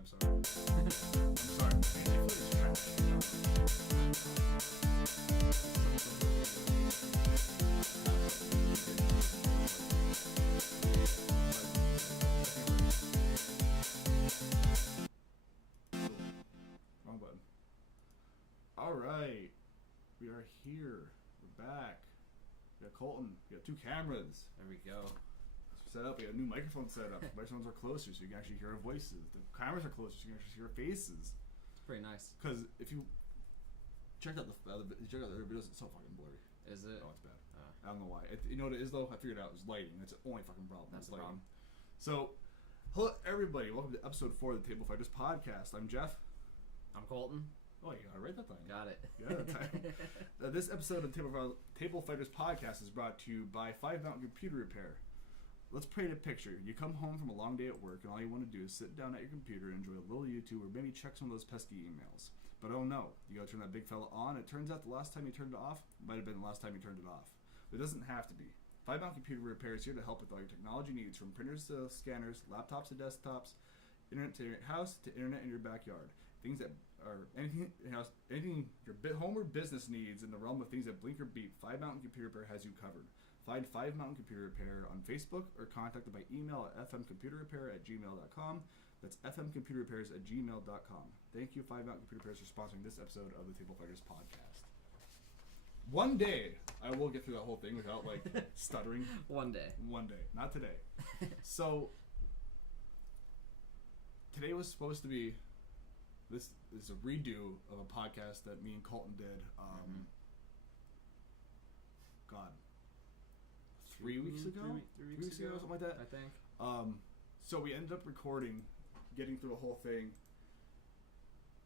I'm sorry. I'm sorry. I feel Wrong button. Alright. We are here. We're back. We got Colton. We got 2 cameras. There we go. Set up. We got a new microphone set up. Microphones are closer so you can actually hear our voices. The cameras are closer so you can actually see our faces. It's pretty nice. Because if you check out the other videos, it's so fucking blurry. Is it? Oh, it's bad. I don't know why. You know what it is though? I figured it out. It was lighting. That's the only fucking problem. That's the lighting. problem. So, hello everybody. Welcome to episode 4 of the Table Fighters podcast. I'm Jeff. I'm Colton. Oh, you got it right that time. Got it. Yeah, that time. This episode of the Table Fighters podcast is brought to you by 5 Mountain Computer Repair. Let's paint a picture. You come home from a long day at work and all you want to do is sit down at your computer and enjoy a little YouTube or maybe check some of those pesky emails. But oh no, you gotta turn that big fella on. It turns out the last time you turned it off might have been the last time you turned it off. But it doesn't have to be. 5 Mountain Computer Repair is here to help with all your technology needs, from printers to scanners, laptops to desktops, internet to your house to internet in your backyard. Things that are anything your home or business needs in the realm of things that blink or beep. 5 Mountain Computer Repair has you covered. Find 5 Mountain Computer Repair on Facebook or contact them by email at fmcomputerrepair@gmail.com. That's fmcomputerrepairs@gmail.com. Thank you, 5 Mountain Computer Repairs, for sponsoring this episode of the Table Fighters podcast. One day, I will get through that whole thing without, stuttering. One day. One day. Not today. So, today was supposed to be... This is a redo of a podcast that me and Colton did. God, 3 weeks ago? 3 weeks ago, something like that. I think. So we ended up recording, getting through the whole thing.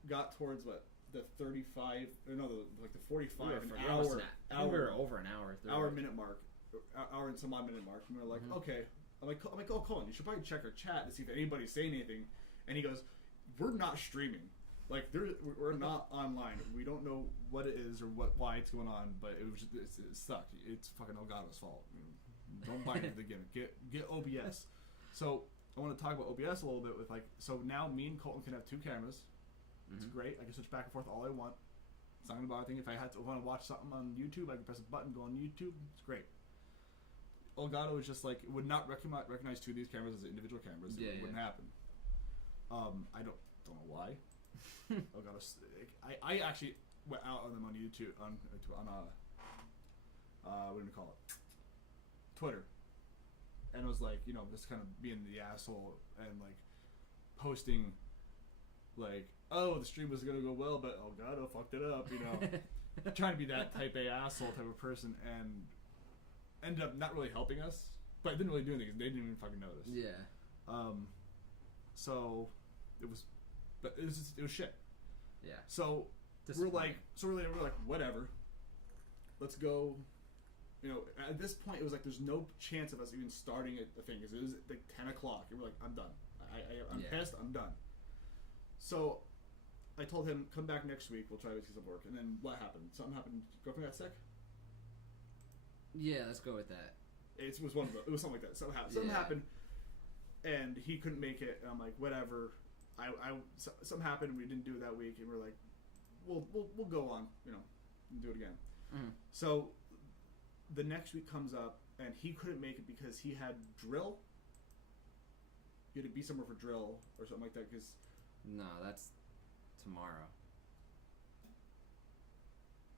Got towards the 35, or no, the 45 we were over an hour. 30. Minute mark, hour and some odd minute mark, and we were like, okay. I'm like, oh, Colin, you should probably check our chat to see if anybody's saying anything. And he goes, we're not streaming. We're not online. We don't know what it is or why it's going on, but it sucked. It's fucking Elgato's fault. Don't buy into the gimmick. Get OBS. So I want to talk about OBS a little bit with so now me and Colton can have 2 cameras. It's great. I can switch back and forth all I want. It's not gonna bother anything. If I want to watch something on YouTube, I can press a button, go on YouTube. It's great. Elgato is just it would not recognize 2 of these cameras as individual cameras. It wouldn't happen. I don't know why. Elgato. I actually went out on them on YouTube on what do we call it? Twitter, and was just kind of being the asshole and posting oh, the stream was gonna go well, but Elgato fucked it up, trying to be that type A asshole type of person, and ended up not really helping us, but it didn't really do anything. They didn't even fucking notice. Yeah. So it was shit. Yeah. So we're like, whatever. Let's go. At this point, it was there's no chance of us even starting the thing, because it was 10 o'clock, and we're like, I'm done. I'm pissed. I'm done. So I told him, come back next week. We'll try to see some work. And then what happened? Something happened. Girlfriend got sick. Yeah, let's go with that. It was something like that. Something happened, and he couldn't make it. And I'm like, whatever. Something happened, and we didn't do it that week, and we're like, we'll go on, and do it again. Mm-hmm. So the next week comes up, and he couldn't make it because he had drill. He had to be somewhere for drill or something like that. Because no, that's tomorrow.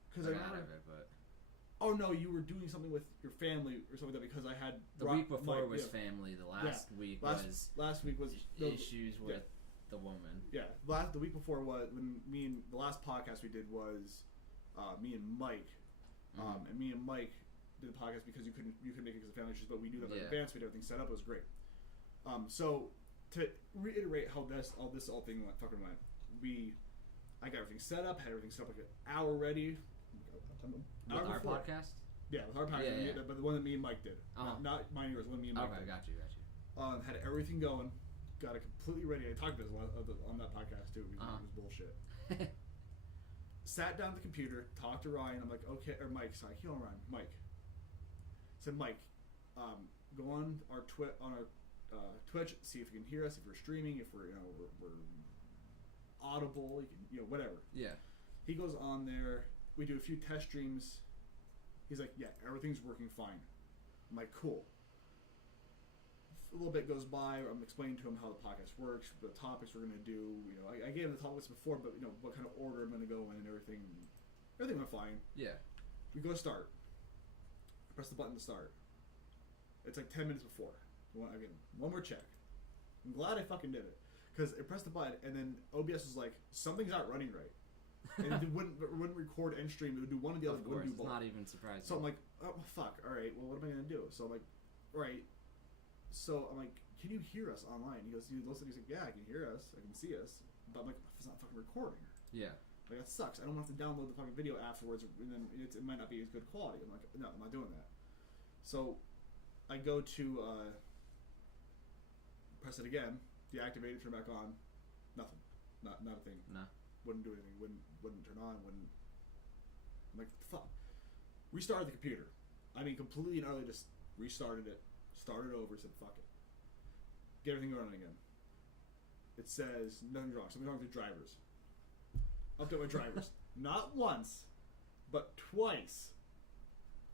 Because I remember. Out of it, but. Oh no, you were doing something with your family or something like that, because I had the week before was family. The last week was issues with the woman. Yeah, the week before was when the last podcast we did was me and Mike, and me and Mike did the podcast because you couldn't make it because of family issues, but we knew that in advance. We had everything set up. It was great. So to reiterate how all thing went, I got everything set up, had everything set up an hour ready. With our podcast? Yeah, with our podcast. Yeah. But the one that me and Mike did. Not mine and yours, the one me and Mike did. Okay, got you. Had everything going. Got it completely ready. I talked about this on that podcast too. It was bullshit. Sat down at the computer, talked to Ryan. I'm like, okay, or Mike. Sorry, he don't Ryan. Mike. Said, Mike, go on our Twitch, see if you can hear us, if we're streaming, if we're we're audible, you can whatever. Yeah. He goes on there. We do a few test streams. He's like, yeah, everything's working fine. I'm like, cool. A little bit goes by. I'm explaining to him how the podcast works, the topics we're gonna do. I gave him the topics before, but what kind of order I'm gonna go in and everything. Everything went fine. Yeah. We go to start. Press the button to start. It's like 10 minutes before. Again, one more check. I'm glad I fucking did it. Because I pressed the button, and then OBS was like, something's not running right. And it wouldn't record and stream. It would do one or the other. Of course, it wouldn't do both. it's not even surprising. So I'm like, oh, fuck. All right, well, what am I going to do? So I'm like, all right. So I'm like, can you hear us online? He goes, dude, listen. He's like, yeah, I can hear us. I can see us. But I'm like, it's not fucking recording. Yeah. Like, that sucks. I don't want to download the fucking video afterwards, and then it might not be as good quality. I'm like, no, I'm not doing that. So I go to press it again, deactivate it, turn back on, nothing, not a thing. No. Wouldn't do anything. Wouldn't turn on. Wouldn't. I'm like, fuck. Restarted the computer. I mean, completely and utterly just restarted it, started over, said fuck it, get everything running again. It says nothing's wrong. Something's wrong with the drivers. Update my drivers. Not once, but twice.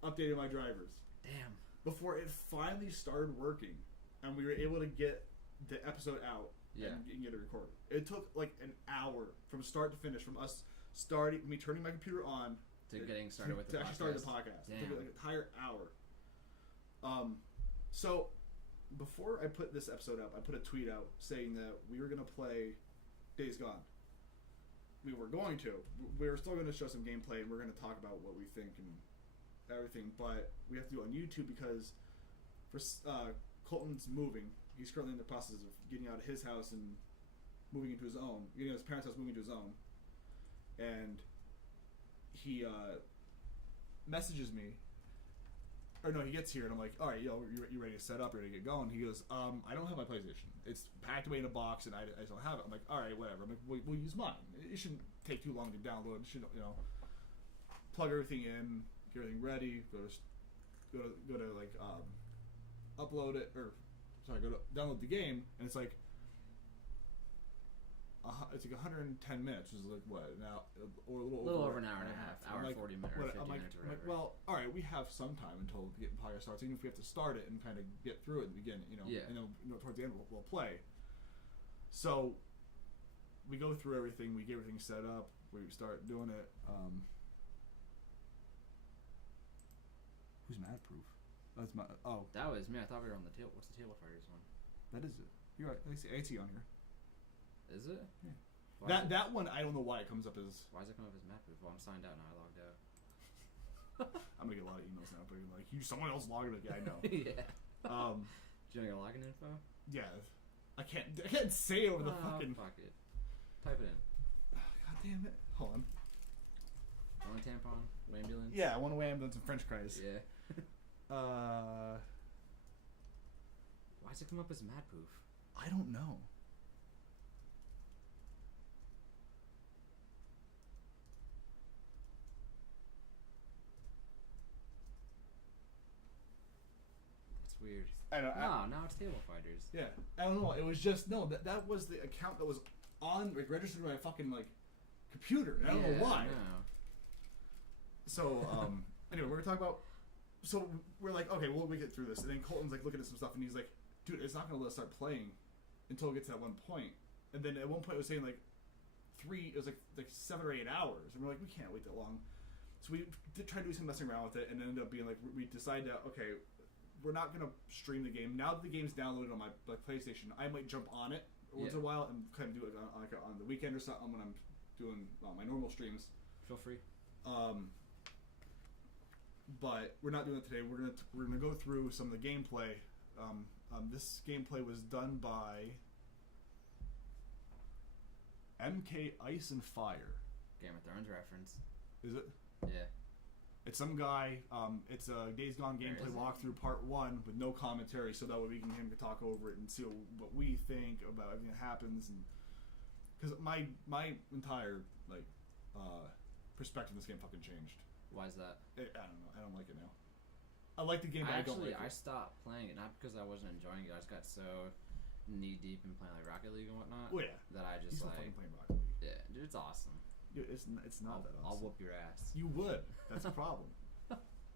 Updated my drivers. Damn. Before it finally started working, and we were able to get the episode out and get it recorded. It took like an hour from start to finish, from us me turning my computer on to getting started with the podcast. Actually started the podcast. Damn. It took like an entire hour. So before I put this episode up, I put a tweet out saying that we were gonna play Days Gone. We were going to. We were still going to show some gameplay, and we're going to talk about what we think and everything. But we have to do it on YouTube because for Colton's moving. He's currently in the process of getting out of his house and moving into his own. Getting out of his parents' house, moving into his own. And he messages me. Or no, he gets here, and I'm like, all right, you ready to set up? You ready to get going? He goes, I don't have my PlayStation. It's packed away in a box, and I just don't have it. I'm like, all right, whatever. I'm like, we'll use mine. It shouldn't take too long to download. It should, plug everything in, get everything ready, go to like upload it, go to download the game, and it's like 110 minutes, which is like what now, or a little over an hour and a half, hour like, 40 minutes, or 50 minutes, or whatever. Like, well, all right, we have some time until the podcast starts. Even if we have to start it and kind of get through it at the beginning, and then towards the end we'll play. So we go through everything, we get everything set up, we start doing it. Who's Mad Proof? That's my. Oh, that was me. I thought we were on the table. What's the Table Fighters one? That is it. You're right. I see on here. Is it? Yeah. That one, I don't know why it comes up as. Why does it come up as Mad Proof? Well, I'm signed out now. I logged out. I'm gonna get a lot of emails now, but like, someone else logged it. Yeah, I know. Yeah. Do you want your login info? Yeah. I can't say over the fucking. Fuck it. Type it in. God damn it! Hold on. One tampon, ambulance. Yeah, one ambulance and French fries. Yeah. Why does it come up as Mad Proof? I don't know. That's weird. I know. Now it's Table Fighters. Yeah, I don't know. It was just that was the account that was registered to my fucking computer. And I don't know why. So anyway, we're gonna talk about. So we're like, okay, we'll get through this, and then Colton's like looking at some stuff, and he's like, dude, it's not gonna let us start playing until it gets to that one point. And then at one point, it was saying like 7 or 8 hours, and we're like, we can't wait that long. So we did try to do some messing around with it, and ended up being like, we decided that okay, we're not gonna stream the game now that the game's downloaded on my PlayStation. I might jump on it once in a while and kind of do it on the weekend or something when I'm doing my normal streams. Feel free. But we're not doing it today. We're gonna go through some of the gameplay. This gameplay was done by MK Ice and Fire. Game of Thrones reference. Is it? Yeah. It's some guy. It's a Days Gone gameplay walkthrough part 1 with no commentary, so that way him can talk over it and see what we think about everything that happens. And because my entire perspective of this game fucking changed. Why is that? I don't know. I don't like it now. I like the game, but actually, I don't like it. I stopped playing it not because I wasn't enjoying it. I just got so knee deep in playing like Rocket League and whatnot. Oh yeah. That I just like playing Rocket League. Yeah, dude, it's awesome. Dude, it's not that awesome. I'll whoop your ass. You would. That's a problem.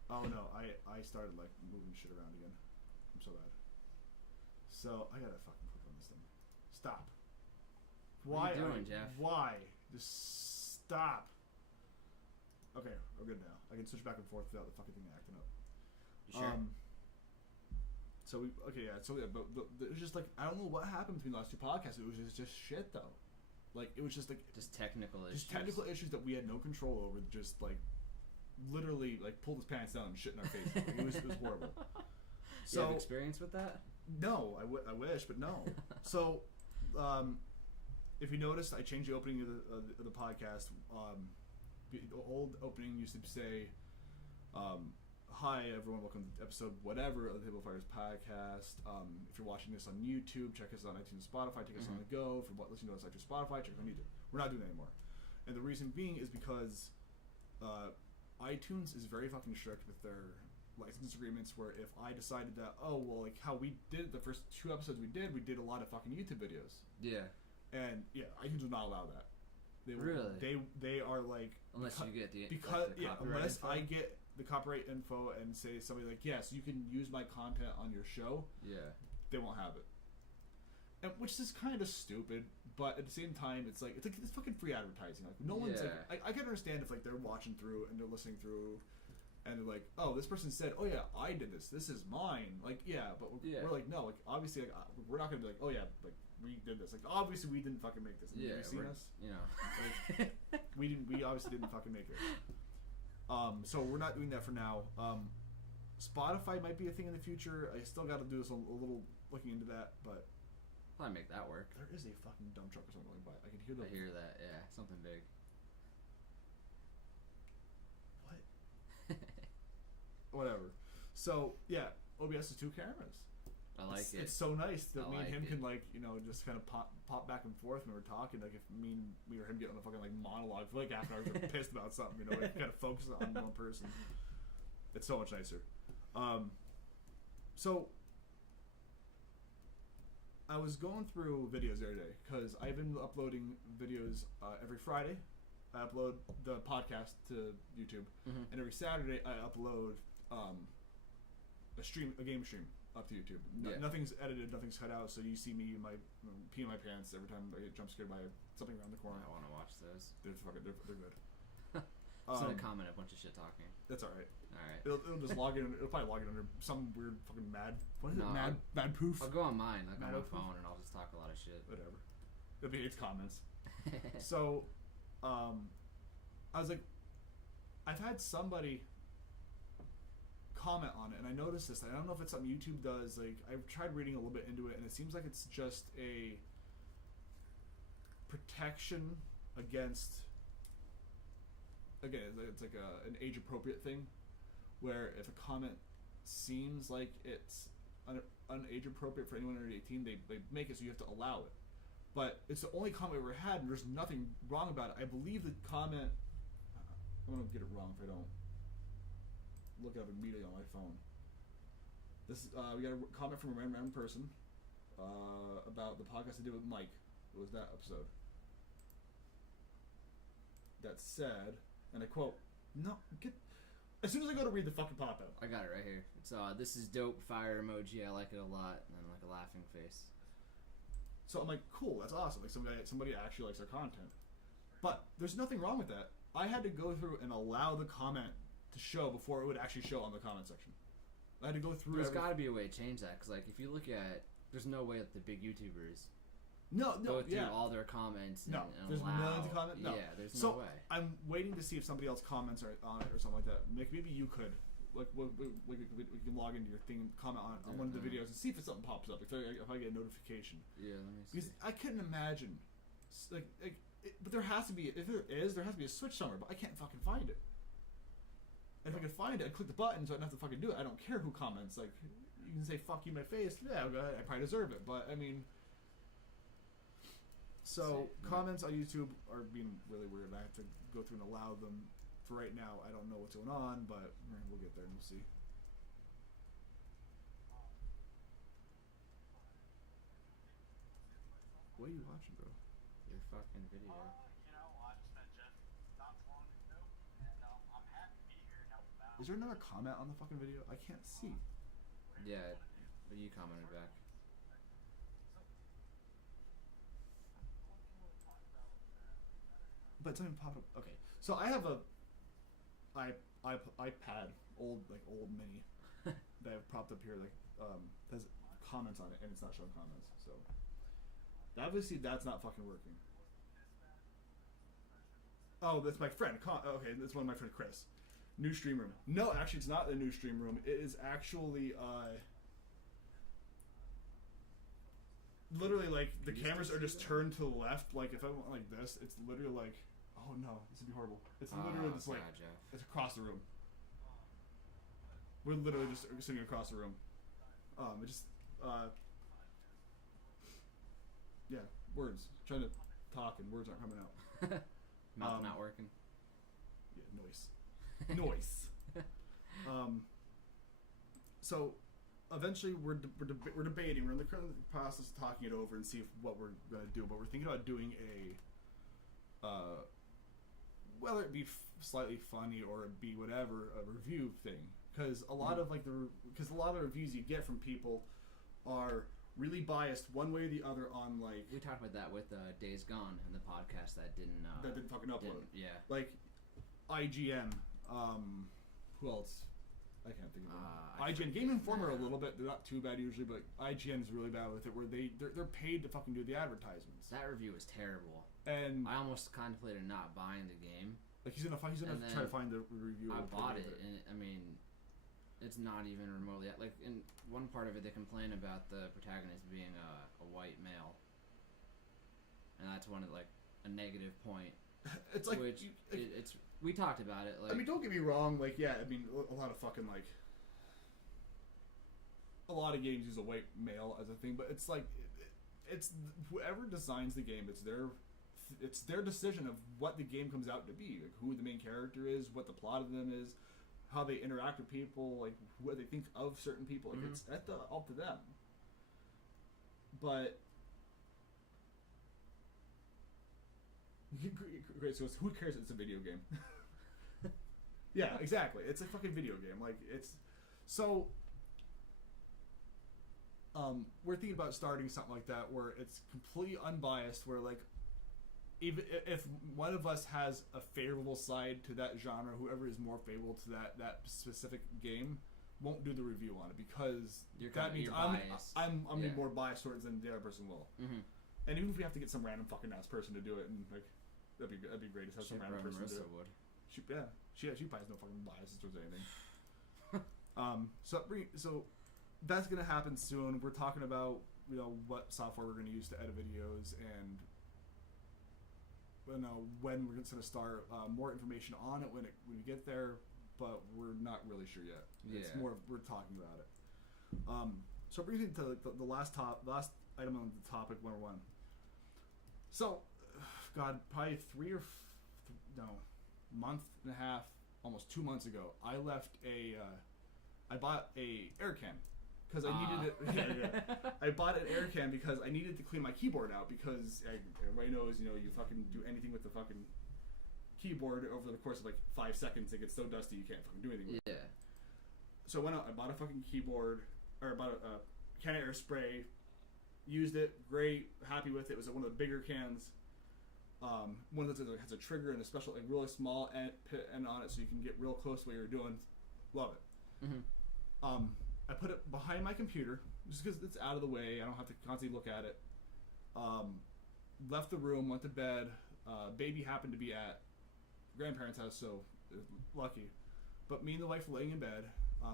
Oh no, I started like moving shit around again. I'm so bad. So I gotta fucking click on this thing. Stop. Why? What are you doing, Jeff? Why? Just stop. Okay, we're good now. I can switch back and forth without the fucking thing acting up. You sure? But it was just like I don't know what happened between the last two podcasts. It was just shit though. Like it was just like technical issues. Just technical issues that we had no control over. Just like literally like pulled his pants down and shit in our face. Like, it was horrible. So, you have experience with that? No, I wish, but no. So, if you noticed, I changed the opening of the podcast. The old opening used to say, "Hi everyone, welcome to episode whatever of the Table Fighters podcast." If you're watching this on YouTube, check us on iTunes, Spotify. Check us on the go. If you're listening to us on Spotify, check us on YouTube. We're not doing that anymore, and the reason being is because iTunes is very fucking strict with their license agreements. Where if I decided that, like how we did the first 2 episodes we did a lot of fucking YouTube videos. Yeah. And yeah, iTunes will not allow that. They are like unless you get the unless info? I get the copyright info and say somebody like yes, you can use my content on your show. Yeah. They won't have it. And which is kind of stupid, but at the same time, it's fucking free advertising. Like no one's like I can understand if like they're watching through and they're listening through, and they're like, oh, this person said, oh yeah, I did this. This is mine. Like yeah, but we're like no, like obviously like, we're not gonna be like, oh yeah, like we did this. Like obviously we didn't fucking make this. Have you seen us? You know, like, we obviously didn't fucking make it. So we're not doing that for now. Spotify might be a thing in the future. I still got to do a little looking into that, but. Probably make that work. There is a fucking dump truck or something going by. I can hear I hear that, yeah. Something big. What? Whatever. So, yeah, OBS is 2 cameras. I like it. It's so nice that me and him it. can, like, you know, just kind of pop back and forth when we're talking. Like, if me or him get on a fucking, like, monologue for, like, half an hour, we're pissed about something, you know, like, kind of focus on one person. It's so much nicer. So... I was going through videos the other day because I've been uploading videos every Friday. I upload the podcast to YouTube, and every Saturday I upload a game stream up to YouTube. Nothing's edited, nothing's cut out, so you see me pee in my pants every time I get jump scared by something around the corner. I want to watch those. They're good. So they comment a bunch of shit talking. That's all right. All right. It'll just log in. It'll probably log in under some weird fucking mad. What is it? Mad poof. I'll go on mine, like on my phone, and I'll just talk a lot of shit. Whatever. It's comments. So, I was like, I've had somebody comment on it, and I noticed this. I don't know if it's something YouTube does. Like, I've tried reading a little bit into it, and it seems like it's just a protection against. Again, it's like an age-appropriate thing, where if a comment seems like it's un-age-appropriate for anyone under 18, they make it so you have to allow it. But it's the only comment we ever had, and there's nothing wrong about it. I believe the comment... I'm going to get it wrong if I don't look it up immediately on my phone. This we got a comment from a random person about the podcast I did with Mike. It was that episode. That said... And I quote, no, get... As soon as I go to read the fucking pop-up. I got it right here. It's, this is dope, fire emoji, I like it a lot, and then like a laughing face. So I'm like, cool, that's awesome. Like somebody actually likes our content. But there's nothing wrong with that. I had to go through and allow the comment to show before it would actually show on the comment section. I had to go through There's got to be a way to change that, because like, if you look at... There's no way that the big YouTubers... go through all their comments and there's millions of comments. No. Yeah, there's no way. I'm waiting to see if somebody else comments on it or something like that. Maybe you could. Like, we can log into your thing and comment on one of the videos and see if something pops up. If I get a notification. Yeah, let me see. Because I couldn't imagine, but there has to be. If there has to be a switch somewhere. But I can't fucking find it. And if I could find it, I'd click the button so I don't have to fucking do it. I don't care who comments. Like, you can say "fuck you" in my face. Yeah, I probably deserve it. But I mean. So, comments on YouTube are being really weird. I have to go through and allow them. For right now, I don't know what's going on, but we'll get there and we'll see. What are you watching, bro? Your fucking video. Watched that just not long ago, and I'm happy to be here and help out. Is there another comment on the fucking video? I can't see. Yeah, but you commented back. But it's not even popping up. Okay, so I have a iPad, old mini, that I've propped up here, has comments on it, and it's not showing comments. So obviously that's not fucking working. Oh, that's my friend. Okay, that's one of my friend Chris. New stream room. No, actually, it's not the new stream room. It is actually literally like the cameras are just turned to the left. Like if I went like this, it's literally like, oh no, this would be horrible. It's literally just like it's across the room. We're literally just sitting across the room. It just yeah, words. Trying to talk and words aren't coming out. Mouth not working. Yeah, noise. So eventually we're debating. We're in the current process of talking it over and see what we're gonna do. But we're thinking about doing a whether it be slightly funny or it be whatever, a review thing. Because a lot of the reviews you get from people are really biased one way or the other on like. We talked about that with Days Gone and the podcast that didn't fucking upload. Yeah. Like IGN. Who else? I can't think of them. IGN, Game Informer a little bit. They're not too bad usually, but IGN is really bad with it. Where they're paid to fucking do the advertisements. That review was terrible. And I almost contemplated not buying the game. Like he's gonna try to find the review. I bought it, and I mean, it's not even remotely like. In one part of it, they complain about the protagonist being a white male, and that's one of like a negative point. It's like it's. We talked about it. Like, I mean, don't get me wrong. Like, yeah, I mean, a lot of fucking like. A lot of games use a white male as a thing, but it's like, it's whoever designs the game. It's their decision of what the game comes out to be, like who the main character is, what the plot of them is, how they interact with people, like what they think of certain people. Like it's up to them. But great, so who cares? It's a video game. Yeah, exactly. It's a fucking video game. Like it's so. We're thinking about starting something like that where it's completely unbiased. Where like, even if one of us has a favorable side to that genre, whoever is more favorable to that specific game won't do the review on it because that means I'm more biased towards than the other person will. Mm-hmm. And even if we have to get some random fucking ass person to do it, and like that'd be great to have some random person do it. Would. She probably has no fucking biases towards anything. So that's gonna happen soon. We're talking about what software we're gonna use to edit videos and when we're gonna start. More information on it when we get there, but we're not really sure yet. Yeah. It's more we're talking about it. So bringing to the last item on the topic 101. So, God, probably month and a half, almost 2 months ago, I bought a air can because I needed it. Yeah. I bought an air can because I needed to clean my keyboard out because everybody knows, you fucking do anything with the fucking keyboard over the course of like 5 seconds, it gets so dusty you can't fucking do anything with it. Yeah. So I went out, I bought a fucking keyboard, or I bought a can of air spray, used it, great, happy with it. It was one of the bigger cans. One of those has a trigger and a special, like really small end on it, so you can get real close to what you're doing. Love it. Mm-hmm. I put it behind my computer just because it's out of the way. I don't have to constantly look at it. Left the room, went to bed. Baby happened to be at grandparents' house, so lucky. But me and the wife were laying in bed.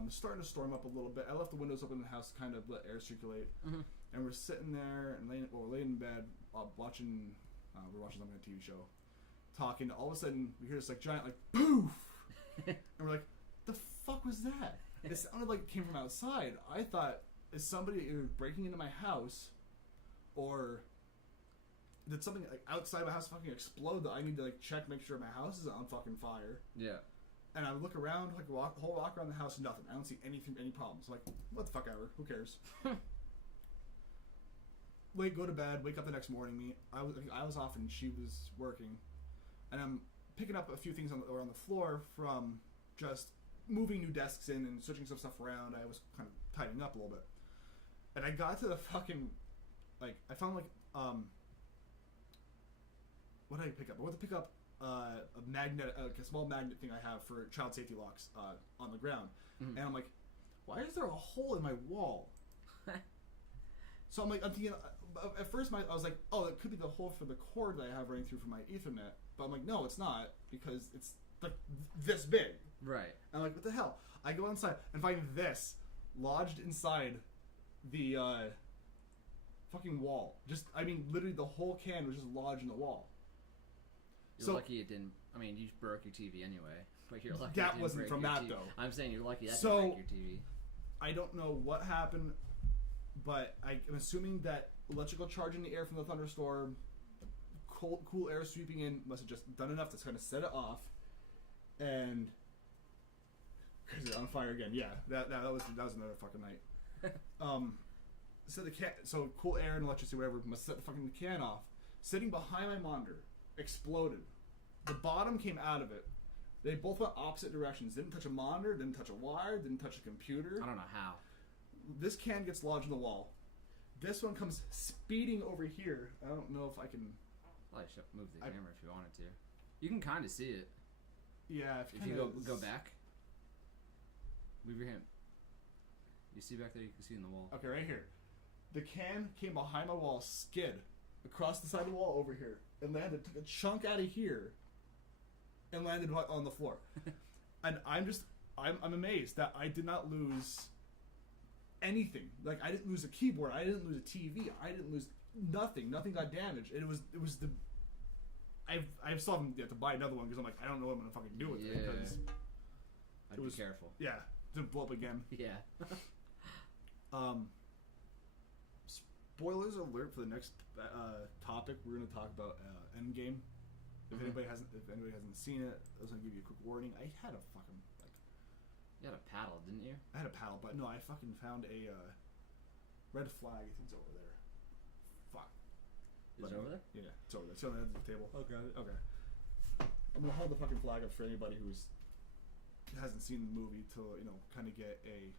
It's starting to storm up a little bit. I left the windows open in the house to kind of let air circulate. Mm-hmm. And we're sitting there and we're laying in bed watching. We're watching something on a TV show, talking. All of a sudden, we hear this like giant like poof, and we're like, "The fuck was that?" It sounded like it came from outside. I thought, is somebody either breaking into my house, or did something like outside my house fucking explode that I need to like check, make sure my house is on fucking fire? Yeah. And I look around, like walk around the house, nothing. I don't see any problems. Like, what the fuck ever? Who cares? go to bed, wake up the next morning. I was off and she was working, and I'm picking up a few things around the floor from just moving new desks in and switching some stuff around. I was kind of tidying up a little bit, and I got to the fucking I found what did I pick up? I went to pick up a magnet, a small magnet thing I have for child safety locks on the ground, and I'm like, why is there a hole in my wall? So I'm thinking, at first I was like, oh, it could be the hole for the cord that I have running through from my Ethernet. But I'm like, no, it's not, because it's like this big. Right. And I'm like, what the hell? I go inside and find this lodged inside the fucking wall. Literally the whole can was just lodged in the wall. You're lucky it didn't. I mean, you broke your TV anyway. But you're lucky that wasn't from that, though. I'm saying you're lucky that didn't break your TV. I don't know what happened, but I'm assuming that electrical charge in the air from the thunderstorm, cool air sweeping in, must have just done enough to kind of set it off, and because it's on fire again. Yeah, that was another fucking night. So cool air and electricity, whatever, must set the fucking can off. Sitting behind my monitor, exploded. The bottom came out of it. They both went opposite directions. Didn't touch a monitor, didn't touch a wire, didn't touch a computer. I don't know how. This can gets lodged in the wall. This one comes speeding over here. I don't know if I can... Well, I should move the camera if you wanted to. You can kind of see it. Yeah, if you go back. Move your hand. You see back there? You can see in the wall. Okay, right here. The can came behind my wall, skid across the side of the wall over here, and landed, took a chunk out of here, and landed on the floor. And I'm amazed that I did not lose anything. Like, I didn't lose a keyboard, I didn't lose a TV, I didn't lose nothing. Nothing got damaged. And it was the... I still haven't to buy another one because I'm like, I don't know what I'm gonna fucking do with it. Because I'd be careful. Yeah, to blow up again. Yeah. Spoilers alert for the next topic. We're gonna talk about Endgame. If anybody hasn't seen it, I was gonna give you a quick warning. I had a fucking You had a paddle, didn't you? I had a paddle, but no, I fucking found a red flag. I think it's over there. Fuck. Is it over there? Yeah, it's over there. It's on the end of the table. Okay. Okay. I'm gonna hold the fucking flag up for anybody who hasn't seen the movie to kind of get a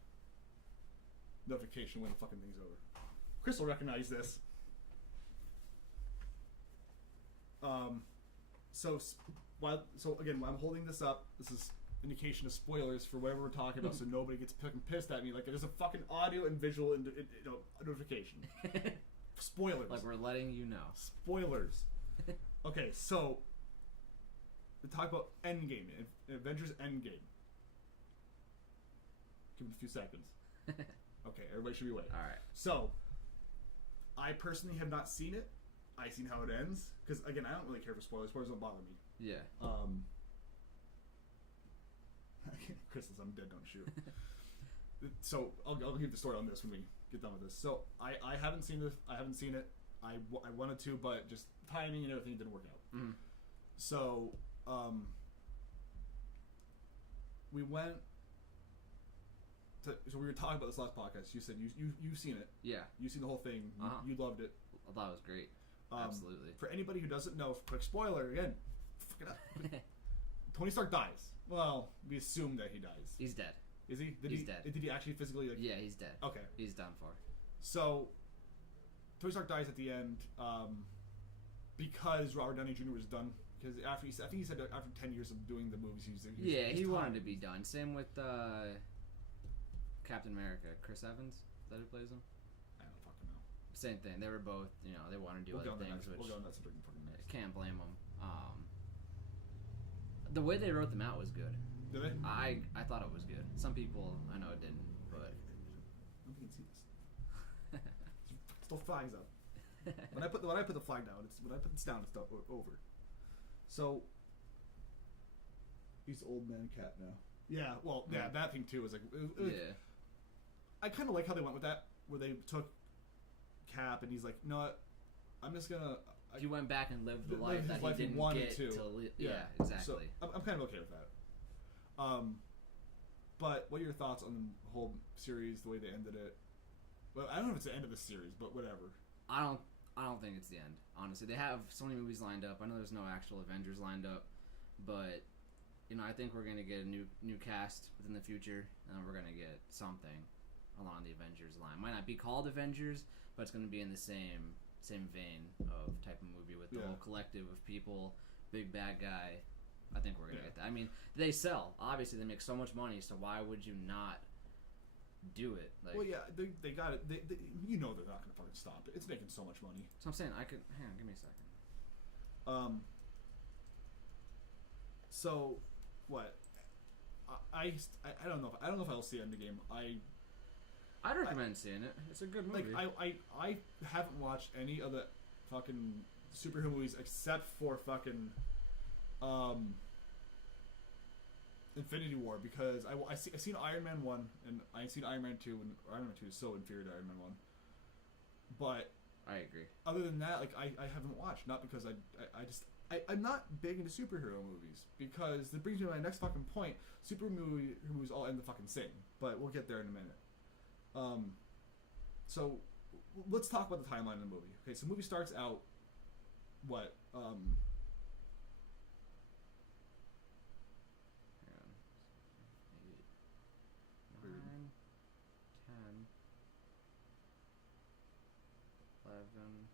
notification when the fucking thing's over. Chris will recognize this. So again, while I'm holding this up, this is indication of spoilers for whatever we're talking about, so nobody gets fucking pissed at me. Like, there's a fucking audio and visual notification. Spoilers. Like, we're letting you know. Spoilers. Okay, so to talk about Endgame, Avengers Endgame. Give it a few seconds. Okay, everybody should be waiting. All right. So, I personally have not seen it. I've seen how it ends because, again, I don't really care for spoilers. Spoilers don't bother me. Yeah. Chris says I'm dead. Don't shoot. So I'll keep the story on this when we get done with this. So I haven't seen this. I haven't seen it. I wanted to, but just timing and everything didn't work out. Mm-hmm. So we went. So we were talking about this last podcast. You said you've seen it. Yeah. You've seen the whole thing. You loved it. I thought it was great. Absolutely. For anybody who doesn't know, quick spoiler again. Tony Stark dies. Well, we assume that he dies. He's dead. Is he? He's dead. Did he actually physically? Yeah, he's dead. Okay. He's done for. So, Tony Stark dies at the end because Robert Downey Jr. was done. Because I think he said that after 10 years of doing the movies, he wanted to be done. Same with Captain America, Chris Evans. Is that who plays him? I don't fucking know. Same thing. They were both, they wanted to do other things, which we'll go on that subject fucking next. Can't blame them. The way they wrote them out was good. Did they? I thought it was good. Some people, I know it didn't, but nobody can see this. Still flags up. When I put the flag down, when I put this down, it's over. So he's old man cat now. Yeah, well, yeah, that thing too was like. Yeah. I kind of like how they went with that, where they took Cap and he's like, no, what? I'm just gonna. He went back and lived the life that he didn't get to live. Yeah, exactly. So I'm kind of okay with that. But what are your thoughts on the whole series, the way they ended it? Well, I don't know if it's the end of the series, but whatever. I don't think it's the end. Honestly, they have so many movies lined up. I know there's no actual Avengers lined up, but I think we're gonna get a new cast within the future, and we're gonna get something along the Avengers line. Might not be called Avengers, but it's gonna be in the same vein of type of movie with the whole collective of people, big bad guy. I think we're gonna get that. I mean, they sell. Obviously, they make so much money, so why would you not do it? Like, well, yeah, they got it. They're not gonna fucking stop it. It's making so much money. So I'm saying hang on, give me a second. So, what? I don't know. I don't know if I'll see Endgame. I'd recommend seeing it. It's a good movie. Like I haven't watched any of the fucking superhero movies except for fucking Infinity War, because I seen Iron Man 1 and I seen Iron Man 2, and Iron Man 2 is so inferior to Iron Man 1. But I agree. other than that, like I haven't watched, not because I'm not big into superhero movies, because that brings me to my next fucking point. Superhero movies all end the fucking same, but we'll get there in a minute. So let's talk about the timeline of the movie. Okay, so the movie starts out what? Hang on. 8, 9, 10, 11,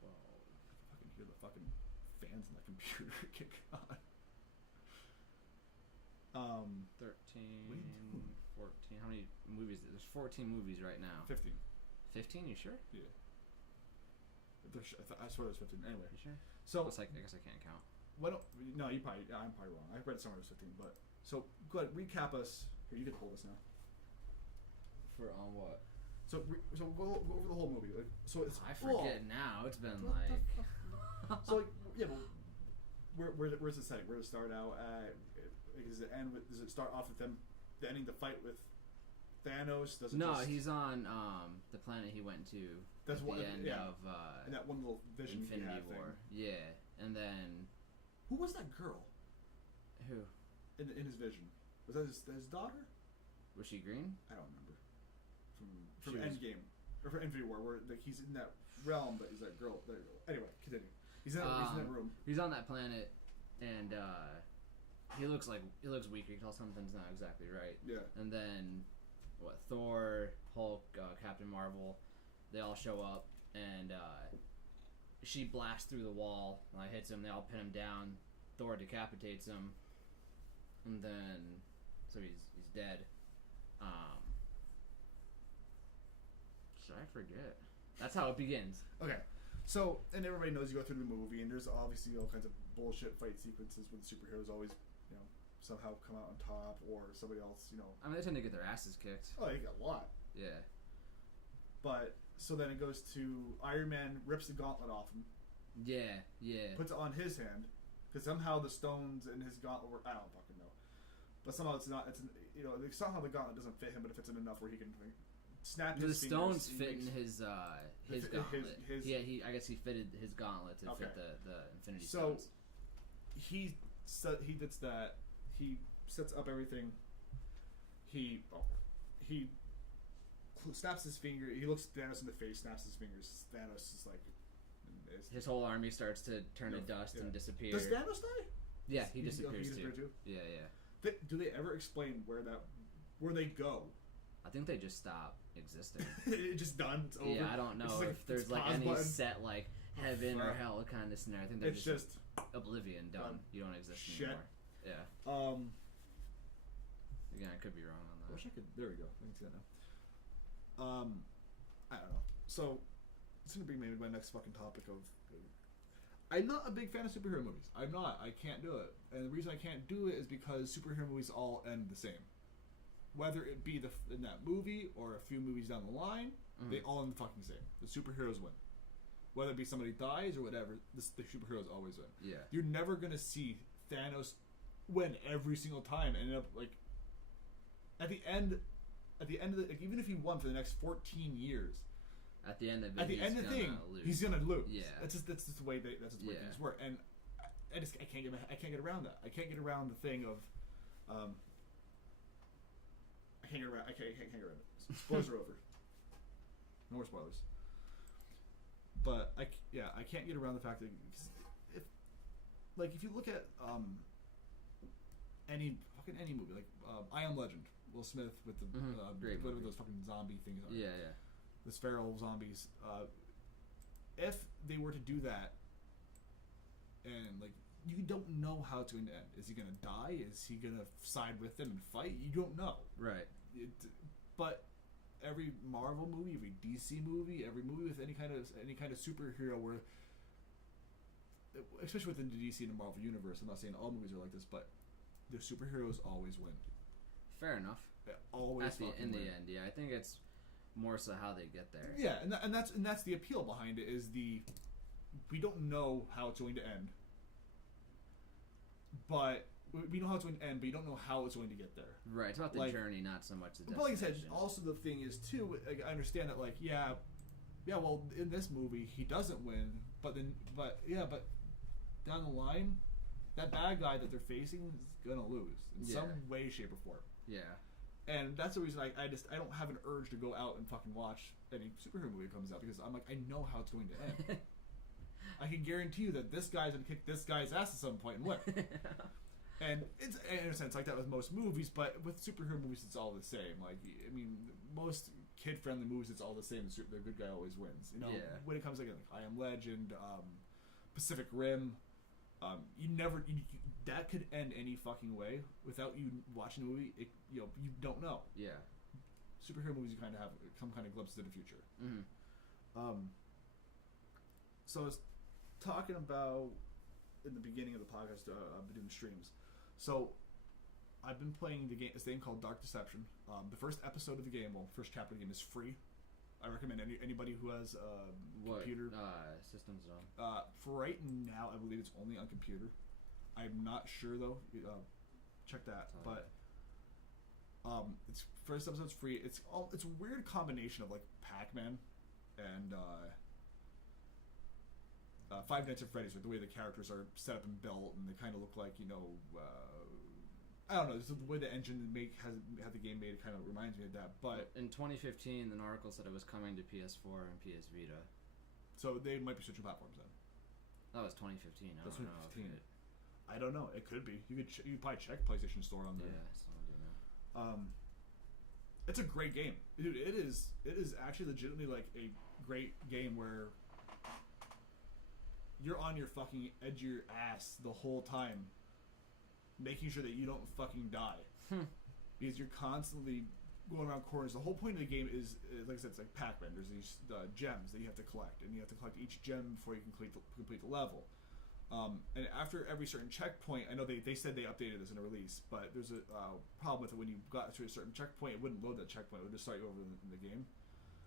12. I can hear the fucking fans in the computer kick on. 13, What are you doing? 14. How many movies? There's 14 movies right now. 15. 15? You sure? Yeah. I swear there's 15. Anyway, You sure? so I guess I can't count. why don't? No, I'm probably wrong. I read somewhere it was 15, but so go ahead, recap us. Here, you can hold this now. For on what? So go over the whole movie. Like, so it's I forget now. It's been What like. So like, yeah, but where's the setting? Where does it start out at? Does it end with? Does it start off with them ending the fight with Thanos? Does it No, just, he's on the planet he went to That's at what- the end yeah. of and that one little vision he Infinity had War. thing. Yeah, and then Who was that girl who in his vision? Was that his daughter? was she? Green? I don't remember. From She was- Endgame or from Infinity War, where like he's in that realm, but he's that girl. Anyway, continue. He's in that room. He's on that planet, and he looks weak. You can tell something's not exactly right. Yeah. And then what? Thor, Hulk, Captain Marvel, they all show up, and she blasts through the wall, hits him. They all pin him down. Thor decapitates him, and then so he's dead. Should I forget? That's how it begins. Okay. So, and everybody knows you go through the movie, and there's obviously all kinds of bullshit fight sequences where the superheroes always, somehow come out on top, or somebody else, I mean, they tend to get their asses kicked. Oh, they got a lot. Yeah. But so then it goes to Iron Man rips the gauntlet off him, Yeah. puts it on his hand, because somehow the stones in his gauntlet were, I don't fucking know, but somehow it's not. Somehow the gauntlet doesn't fit him, but it fits him enough where he can snap The his stones fingers. fit in his gauntlet. I guess he fitted his gauntlet to fit the Infinity So Stones. he did that. He sets up everything. He snaps his finger. He looks Thanos in the face, snaps his fingers. Thanos is like, His whole army starts to turn to dust yeah. and disappear. Does Thanos die? Yeah, he He disappears disappeared too? Yeah. Do they ever explain where they go? I think they just stop existing. It's just done. It's over. Yeah, I don't know It's like- if there's it's like pause any button. set like heaven or fuck. hell kind of scenario. I think they're It's just just oblivion, done. done. You don't exist Shit. anymore. Yeah. Again, I could be wrong on I that. wish I could. There we go. I can see that now. I don't know. So it's gonna bring me to my next fucking topic of. I'm not a big fan of superhero movies. I'm not. I can't do it, and the reason I can't do it is because superhero movies all end the same. Whether it be in that movie or a few movies down the line, they all end the fucking same. The superheroes win. Whether it be somebody dies or whatever, the superheroes always win. Yeah. You're never gonna see Thanos win every single time and end up like at the end of the like, even if he won for the next 14 years, At the end of it, at the end of the thing, lose. he's gonna lose. Yeah. That's just the way things work, and I can't get around that. I can't get around the thing of I can't get around it. Spoilers are over. No more spoilers. But I can't get around the fact that if you look at any movie like I Am Legend, Will Smith with the Great whatever movie. those fucking zombie things are. Yeah. Those feral zombies. If they were to do that, and like you don't know how it's going to end. Is he going to die? Is he going to side with them and fight? You don't know. Right. But every Marvel movie, every DC movie, every movie with any kind of superhero, where, especially within the DC and the Marvel universe, I'm not saying all movies are like this, but the superheroes always win. Fair enough. They always In the win. end, yeah. I think it's more so how they get there. Yeah, and that's the appeal behind it is we don't know how it's going to end, but we know how it's going to end, but you don't know how it's going to get there. Right. It's about the journey, not so much the destination. But like I said, also the thing is too. Like, I understand that, like, yeah. Well, in this movie, he doesn't win, but down the line, that bad guy that they're facing is gonna lose in some way, shape, or form. Yeah. And that's the reason I don't have an urge to go out and fucking watch any superhero movie that comes out, because I'm like, I know how it's going to end. I can guarantee you that this guy's gonna kick this guy's ass at some point and win. And it's in a sense like that with most movies, but with superhero movies, it's all the same. Like, I mean, most kid-friendly movies, it's all the same. The good guy always wins. You know, when it comes like I Am Legend, Pacific Rim, that could end any fucking way without you watching the movie. You don't know. Yeah. Superhero movies, you kind of have some kind of glimpses of the future. Mm-hmm. So I was talking about in the beginning of the podcast, I've been doing streams. So I've been playing this game called Dark Deception. The first episode of the game, first chapter of the game is free. I recommend anybody who has a computer. System Zone. For right now, I believe it's only on computer. I'm not sure though. Check that. But it's first episode's free. It's a weird combination of like Pac-Man and Five Nights at Freddy's, with the way the characters are set up and built, and they kind of look like, I don't know, just the way the engine had the game made, it kind of reminds me of that. But in 2015, an article said it was coming to PS4 and PS Vita. So they might be switching platforms then. That was 2015. I don't know. I don't know. It could be. You could probably check PlayStation Store on there. Yeah, so I do know. It's a great game, dude. It is actually legitimately like a great game where you're on your fucking edge of your ass the whole time, making sure that you don't fucking die. Because you're constantly going around corners. The whole point of the game is like I said, it's like Pac-Man. There's these gems that you have to collect, and you have to collect each gem before you complete the level. And after every certain checkpoint, I know they said they updated this in a release, but there's a problem with it. When you got to a certain checkpoint, it wouldn't load that checkpoint. It would just start you over in the game.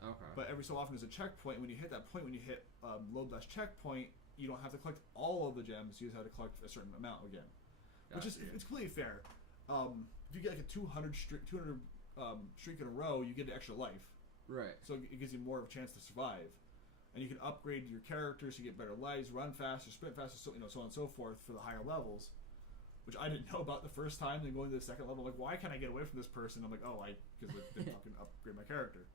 Okay. But every so often there's a checkpoint. When you hit that point, when you hit load last checkpoint, you don't have to collect all of the gems. You just have to collect a certain amount again. Which is it's completely fair. If you get like a 200 streak in a row, you get an extra life. Right. So it gives you more of a chance to survive, and you can upgrade your characters. You get better lives, run faster, sprint faster, so on and so forth for the higher levels. Which I didn't know about the first time. Then going to the second level, I'm like, why can't I get away from this person? I'm like, because they fucking upgrade my character.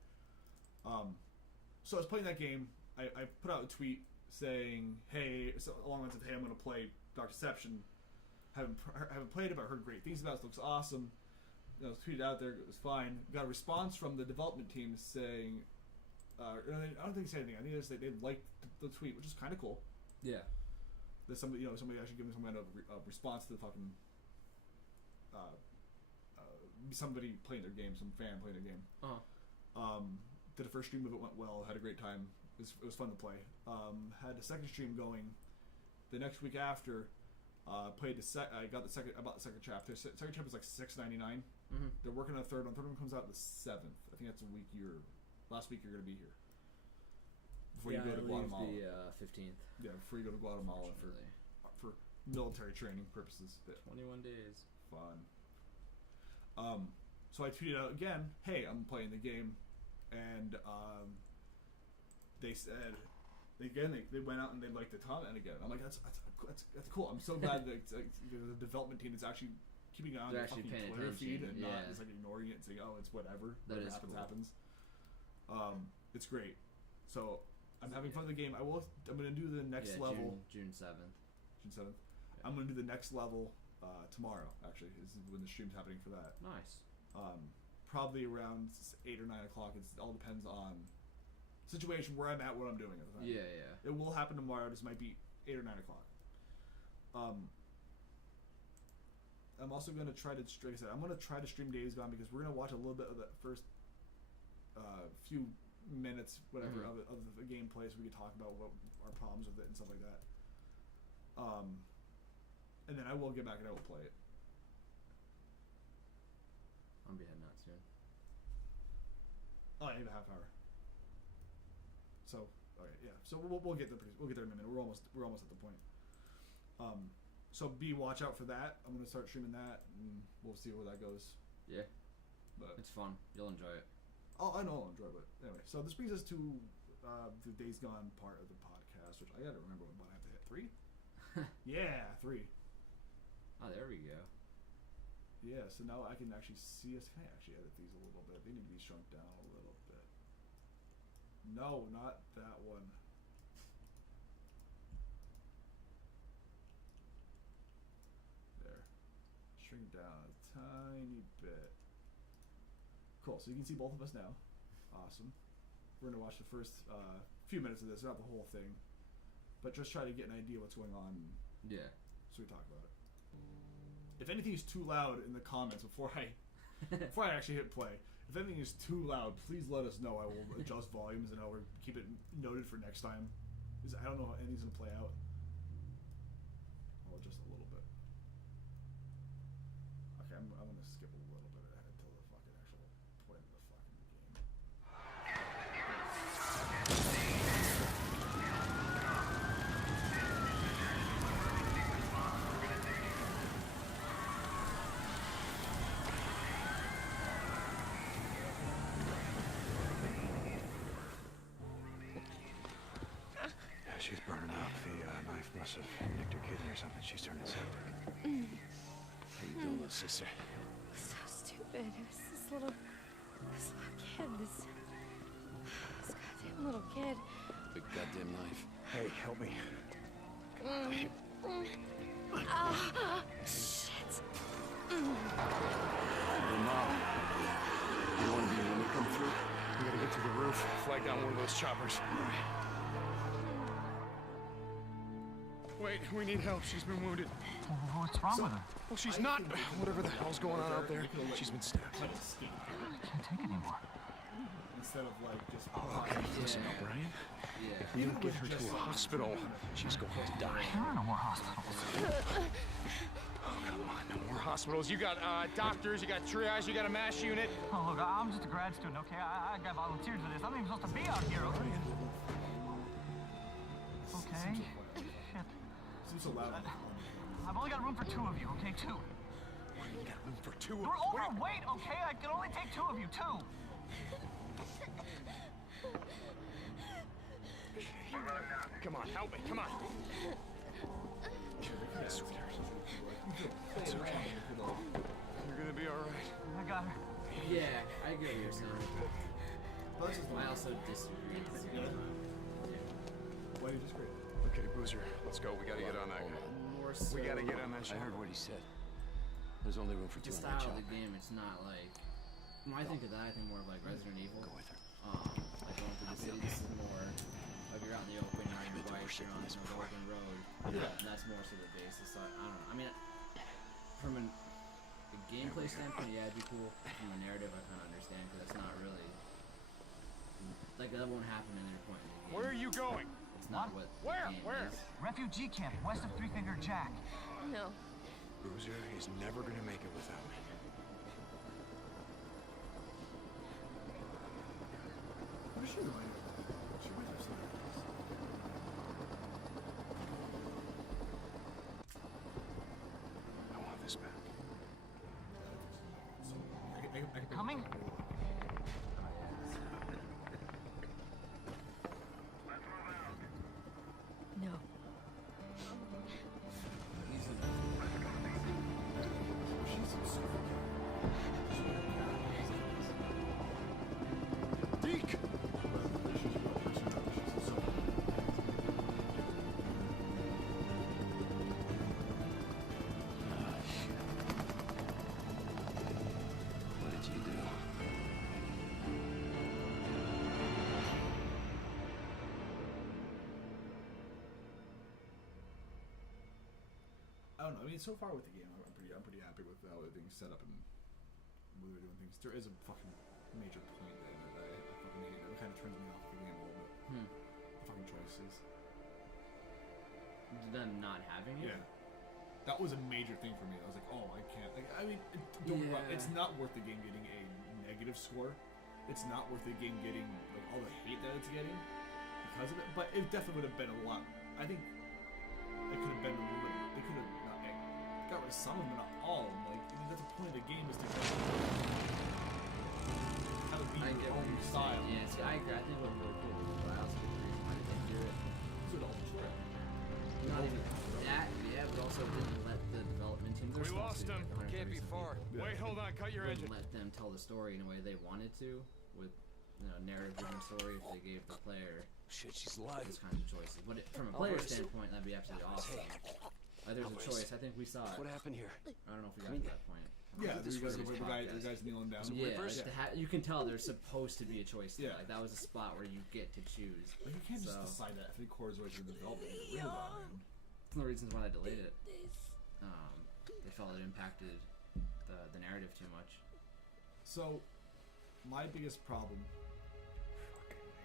So I was playing that game. I put out a tweet saying, hey, along the lines of, hey, I'm going to play Dark Deception. Haven't played it, but I heard great things about it. It looks awesome. It was tweeted out there. It was fine. Got a response from the development team saying, I don't think they said anything. I think they liked the tweet, which is kind of cool. Yeah. That somebody actually giving some kind of response to the fucking somebody playing their game, some fan playing their game. Did a first stream of it, went well. Had a great time. It was fun to play. Had a second stream going the next week after. Played I bought the second chapter. Second chapter is like $6.99. Mm-hmm. They're working on the third one. Third one comes out the 7th. I think that's last week you're going to be here. Before you go to Guatemala. The 15th. Yeah, before you go to Guatemala for military training purposes. 21 days. Fun. So I tweeted out again, hey, I'm playing the game, and they said. Again, they went out and they liked the content again. I'm like, that's cool. I'm so glad that the development team is actually keeping an eye on the fucking Twitter feed and not just like ignoring it and saying, oh, it's whatever. Whatever happens, happens. It's great. So I'm having fun with the game. I'm gonna do the next level. June 7th. June 7th. Yeah. I'm gonna do the next level tomorrow. Actually, is when the stream's happening for that. Nice. Probably around 8 or 9 o'clock. It all depends on the situation where I'm at, what I'm doing at the time. Yeah. It will happen tomorrow. This might be 8 or 9 o'clock. I'm also gonna try to, like I said, I'm gonna try to stream Days Gone because we're gonna watch a little bit of the first few minutes, whatever, of the gameplay, so we can talk about what our problems with it and stuff like that. And then I will get back and I will play it. I'll be heading out soon. Oh, I have a half hour. So, okay, yeah. So we'll get there. We'll get there in a minute. We're almost at the point. So watch out for that. I'm gonna start streaming that, and we'll see where that goes. Yeah. But It's fun. You'll enjoy it. oh, I know I'll enjoy it. But anyway, so this brings us to the Days Gone part of the podcast, which I gotta remember what I have to hit 3. Yeah, 3. Oh, there we go. Yeah. So now I can actually see us. Can I actually edit these a little bit? They need to be shrunk down a little bit. No, not that one. There. Shrink down a tiny bit. Cool. So you can see both of us now. Awesome. We're gonna watch the first few minutes of this, not the whole thing, but just try to get an idea what's going on, Yeah. so we talk about it. If anything is too loud in the comments before I actually hit play, if anything is too loud, please let us know. I will adjust volumes and I'll keep it noted for next time. Because I don't know how anything's gonna play out. I'll adjust a little bit. Okay, I'm gonna skip a little bit ahead till the fucking actual point of the fucking game. Yeah, she's burning up. The knife must have nicked her kidney or something. She's turning septic. How you doing, little sister? So stupid. It was this little kid, this goddamn little kid. Big goddamn knife. Hey, help me. Shit. Hey, Mom. You want to be when we come through? We gotta get to the roof, flag down one of those choppers. Wait, we need help. She's been wounded. What's wrong with her? Well, she's not. Whatever the hell's going on out there, she's been stabbed. Like escape. Can't take anymore. Instead of like just Okay, listen up, Brian. Yeah. If we don't get her to a hospital, she's going to die. There are no more hospitals. Oh, come on, no more hospitals. You got doctors, you got triage, you got a MASH unit. Oh, look, I'm just a grad student, okay? I got volunteered for this. I'm not even supposed to be out here, okay? Okay. Shit. seems so loud. I've only got room for 2 of you, okay? 2. You got room for 2 of You're us. overweight, okay? I can only take 2 of you, 2. Come on, help me, come on. Yes, sweetheart. It's okay. You're gonna be alright. I got her. Yeah, I get what you're saying. But this is I also disagree at the same time. why you just great. Okay, Boozer, let's go. We gotta get on that guy. More so, We gotta get on that I shot. heard what he said. There's only room for the 2 on style that of the chopper. game. It's not like when I think of that, I think more of like Resident Evil. Go with her. Like going through the city. This is more like you're out in the open, you're on your bike, you're on an open road. Yeah. And that's more so the basis. I don't know. I mean, from a gameplay standpoint, yeah, it'd be cool. From a narrative, I kind of understand because that's not really like that won't happen in any point in the game. Where are you going? It's not what Where? the game Where? is. Refugee camp, west of Three Finger Jack. No. Boozer is never gonna make it without me. What does she remind you of? She reminds me of something else. I want this back. So, I can Coming? No. Deke! I don't know. I mean, so far with the game, I'm pretty happy with how everything's set up and the way they're doing things. There is a fucking major point that I fucking hate. It kind of turns me off the game a little bit. The fucking choices. Them not having it. Yeah. That was a major thing for me. I was like, oh, I can't. Like, I mean, don't get me wrong, it's not worth the game getting a negative score. It's not worth the game getting like all the hate that it's getting because of it. But it definitely would have been a lot. I think it could have been a little bit. They could have not got rid of some of them, but not all. Like, I mean, that's the point of the game is to have it be your own style. Yeah, see, I agree. I think it would really cool. But I also agree. Why did they do it? So the whole story. Not even that, yeah, but also didn't let the development team. We lost him. Can't be far. Yeah. Wait, hold on. Cut your engine. Let them tell the story in a way they wanted to, with narrative-driven story. If they gave the player Shit, she's alive. those kinds of choices, but from a player standpoint, that'd be absolutely awesome. There's a choice. I think we saw it. What happened here? I don't know if we got to that point. Yeah, This the was guys kneeling down. Yeah, reverse? like you can tell there's supposed to be a choice there. Yeah. Like that was a spot where you get to choose. But you can't just So- decide that 3/4 way through the development and get rid of that, man. It's one of the reasons why they delayed it. They felt it impacted the narrative too much. So, my biggest problem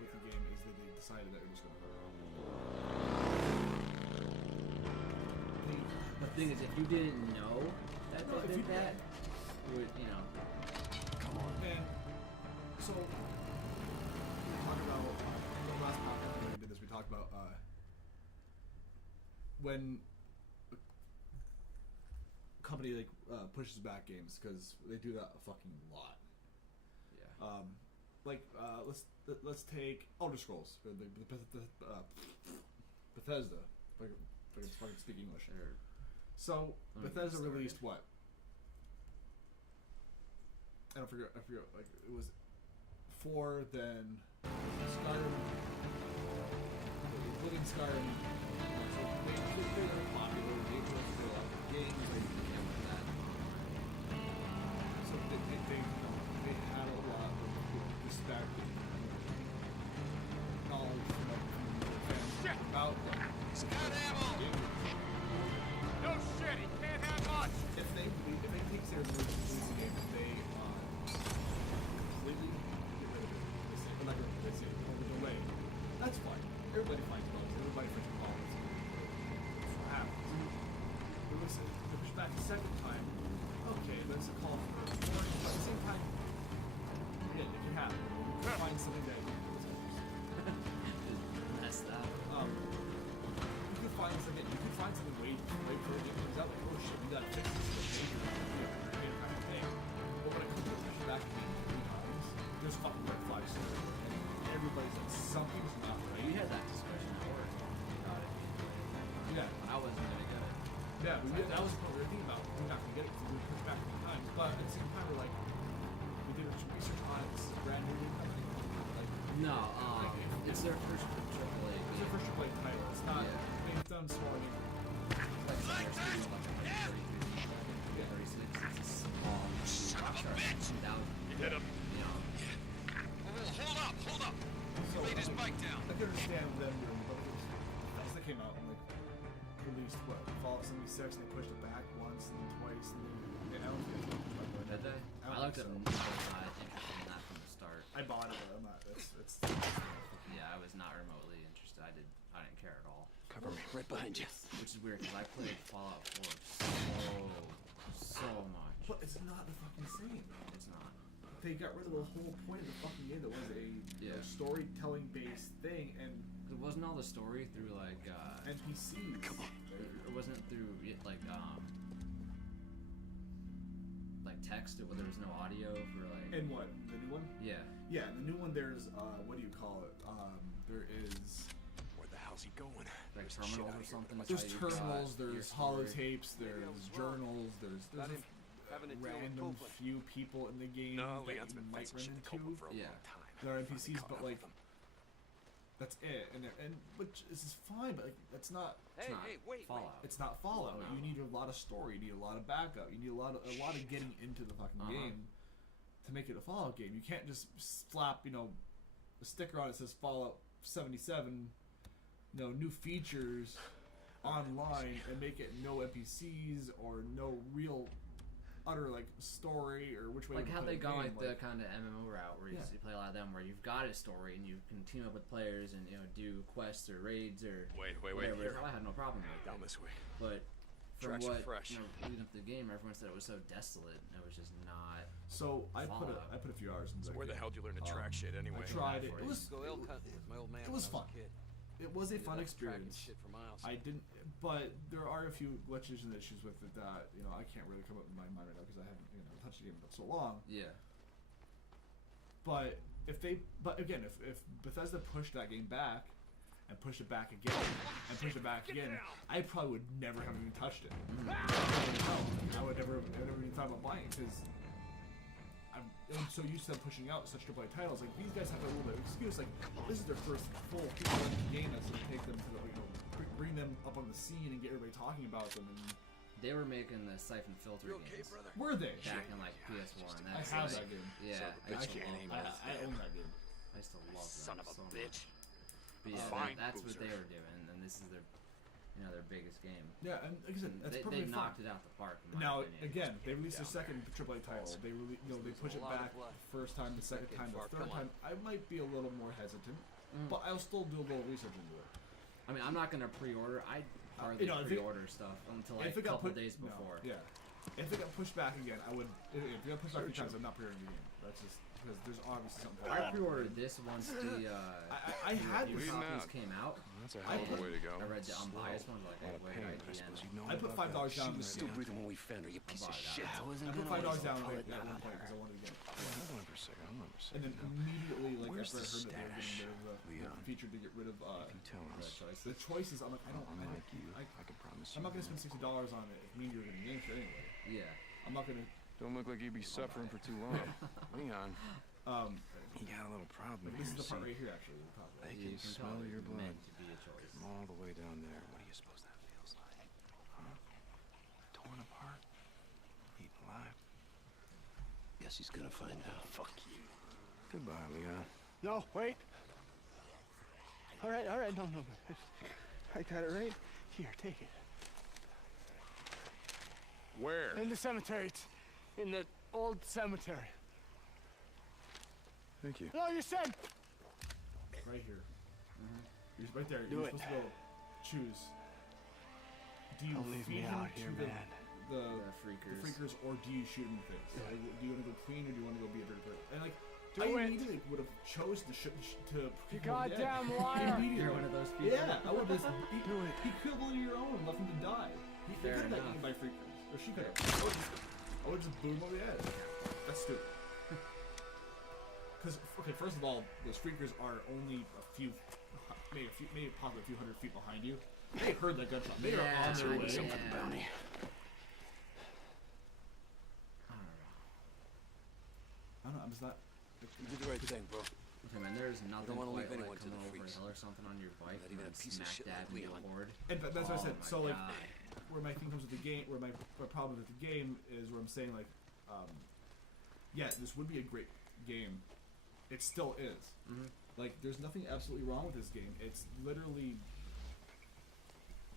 with the game is that they decided that it was going to The thing is, if you didn't know that No, if they you did that, you would, Come on. And so, we talked about, in the last podcast when we did this, we talked about when a company like pushes back games, because they do that a fucking lot. yeah. Let's take Elder Scrolls, Bethesda. If I can fucking speak English. Or, So Let me get Bethesda started. released what? I forget. Like it was 4, then Skyrim. Living Skyrim. So they were popular. They were a lot of games. yeah, with that. So they had a lot of respect and knowledge from fans about them. Got ammo. No shit. He can't have much. If they take seriously release a game, if they completely get rid of it, they're not going to say delay. That's fine. Everybody finds bugs. Everybody finds problems. That's what happens. Release it. They push back a second time. Okay, that's a call for it. But at the same time, yeah, it can happen. You can find something that Messed up. you can find something. You can find something way before the game comes out. Like, oh shit, we gotta fix this. It's a major kind of thing. But when it comes to pushing back the game 3 times, there's fucking red flags. And everybody's like, something's not right. We had that discussion at work about it. Yeah. I wasn't gonna get it. Yeah, that was what we were thinking about. We're not gonna get it because we pushed back 3 times. But at the same time, we're like, we did some research on it. This is brand new. Like, No, it's their first AAA. it's their first AAA title. It's not. Yeah. I mean, it's done small. I mean, Like Fire City, like 133, 36. It's a small. Son of a bitch! 2,000. You hit him. You know, Hold up. so Laid his bike down. I can understand them doing both of those. As they came out and like released what Fallout 76, and they pushed it back once and then twice, and then I don't think it's much about did that. they? I I don't looked at think them. so. I was not interested in that from the start. I bought it, but I'm not. It's Yeah, I was not remotely interested. I didn't care at all. Cover me, right behind you. Which is weird because I played Fallout 4 so much. But it's not the fucking same. It's not. They got rid of the whole point of the fucking game. That was a Yeah. storytelling based thing, and It wasn't all the story through like NPCs. Come on. it wasn't through like text. There was no audio for like. And what the new one? Yeah. Yeah, the new one. There's what do you call it? There is. Where the hell's he going? Like There's shit terminals out or here. something. There's That's how you got terminals. your There's story. holotapes. There's journals. There's Not a him. Having a deal with random Copeland. few people in the game No, that Leon's you been might fencing run shit to Copeland into. for a Yeah. long time. There are Finally NPCs, caught but up like with him. that's it. And which is fine, but like, that's not. Hey, not wait. Fallout. It's not Fallout. No. You need a lot of story. You need a lot of backup. You need a lot of getting into the fucking game to make it a Fallout game. You can't just slap a sticker on it that says Fallout 77. New features. online and make it no NPCs or no real utter like story or which way Like to how play they the go game, like the kind of MMO route where you, Yeah. you play a lot of them where you've got a story and you can team up with players and do quests or raids or Wait, whatever. here. I had no problem with Down it. this way. But from Tracks are what fresh. leading up to the game, everyone said it was so desolate and it was just not. So I put Fallout. a few hours into So that where the game. hell did you learn to track shit anyway? I tried it. For It you. was Go elk hunting with my old man it was when I fun. was a kid. It was a Ended fun up experience. Tracking shit for miles. I didn't, but there are a few glitches and issues with it that I can't really come up with my mind right now because I haven't touched the game in so long. Yeah. But again, if Bethesda pushed that game back and pushed it back again and pushed it back again, I probably would never have even touched it. I would never even thought about buying it because I'm so used to them pushing out such AAA titles. Like these guys have a little bit of excuse. Like this is their first full feature game that's going to take them to bring them up on the scene and get everybody talking about them. And They were making the Siphon Filter You okay, games brother? were they? back in like PS1. I That's have like, that game. Yeah, I used to love that. I own that game. I used to love that Son of a so bitch. much. But yeah, Fine, that's what Boozer. they were doing, and this is their biggest game. Yeah, and like I said, that's They perfectly fine. knocked it out the park. In my Now opinion. again, they released their second AAA title. They they push it a lot of back blood. the first time, the second time, the far. third Come on. time. I might be a little more hesitant, but I'll still do a little research into it. I mean, I'm not gonna pre-order. I hardly if it- pre-order stuff until like if a it got couple put, days no, before. yeah. If it got pushed back again, I would. If it got pushed back 3 times, I'm not pre-ordering the game. That's just because there's obviously something. I pre-ordered this once the I had review this. copies came out. That's a I hell of a put- way to go. I read the unbiased one, like, A lot of where pain. did I I suppose begin? you know I put about $5 that. down. She was on still it. breathing when we found her, you piece of bought it shit. out. I put $5 down on it at one point because I wanted to get it. Hold on for a second. Hold on for a And second. then immediately, like Where's after I heard the that they were stash, getting rid of Leon? the feature to get rid of You tell The us. choice. the choices, I'm like, I don't. Unlike you, I, I can promise you. I'm not gonna spend $60 on it if me and you're gonna game shit anyway. Yeah. I'm not gonna. Don't look like you'd be suffering for too long. Leon, you got a little problem Like, here. this is the part See? right here, actually. The problem. I You can can smell tell your it's blood meant to be a choice. from all the way down there. What do you suppose that feels like? Huh? Torn apart? Eaten alive? Guess he's gonna find out. Fuck you. Goodbye, Leon. No, wait. All right, no. I got it right here. Take it. Where? In the cemetery. It's in the old cemetery. Thank you. No, you said. Right here. You're right there. Do You're it. supposed to go choose. Do you Don't leave feed me him out to here, the, man. The, The freakers. the freakers, or do you shoot him in the face? Yeah. Like, do you want to go clean, or do you want to go be a dirty person? And like, Do I it. immediately would have chose to to. You kill him dead. goddamn liar. Immediately. You're one of those people. Yeah, I would just. Do it. He killed one of your own and left him to die. He Fair could have got enough. eaten by freakers, or she could have. I would just boom over the head. That's stupid. Because okay, first of all, those freakers are only maybe possibly a few hundred feet behind you. They heard that gunshot. They are on their way. yeah. Bounty. I don't know. I'm just not. You did the right thing, bro. Okay, man, there's nothing wanna quite leave anyone like to the coming over a freaks. hill or something on your bike Not and even a then piece of smack shit dab like into a Leon. horde. And that's what I Oh said. my So like, God. where my thing comes with the game, where my problem with the game is where I'm saying like, yeah, this would be a great game. It still is. Mhm. Like, there's nothing absolutely wrong with this game. It's literally,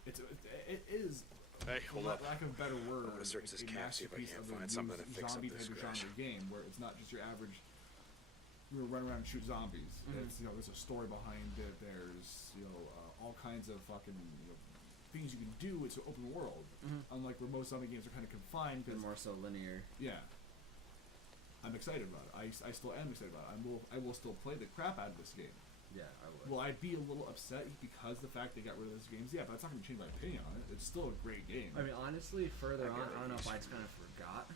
it is. Hey, For hold up. lack of a better word, I'm gonna search this a cab, see if I masterpiece can't of a find something to new fix up zombie this type of scratch. genre game where it's not just your average. You run around and shoot zombies. It's there's a story behind it. There's all kinds of fucking things you can do. It's an open world. Unlike where most zombie games are kind of confined. They're Because more so linear. yeah, I'm excited about it. I still am excited about it. I will still play the crap out of this game. Yeah, I would. Will I be a little upset because the fact they got rid of those games? Yeah, but that's not going to change my opinion on it. It's still a great game. I mean, honestly, further I on, get it. I don't know if I just kind of forgot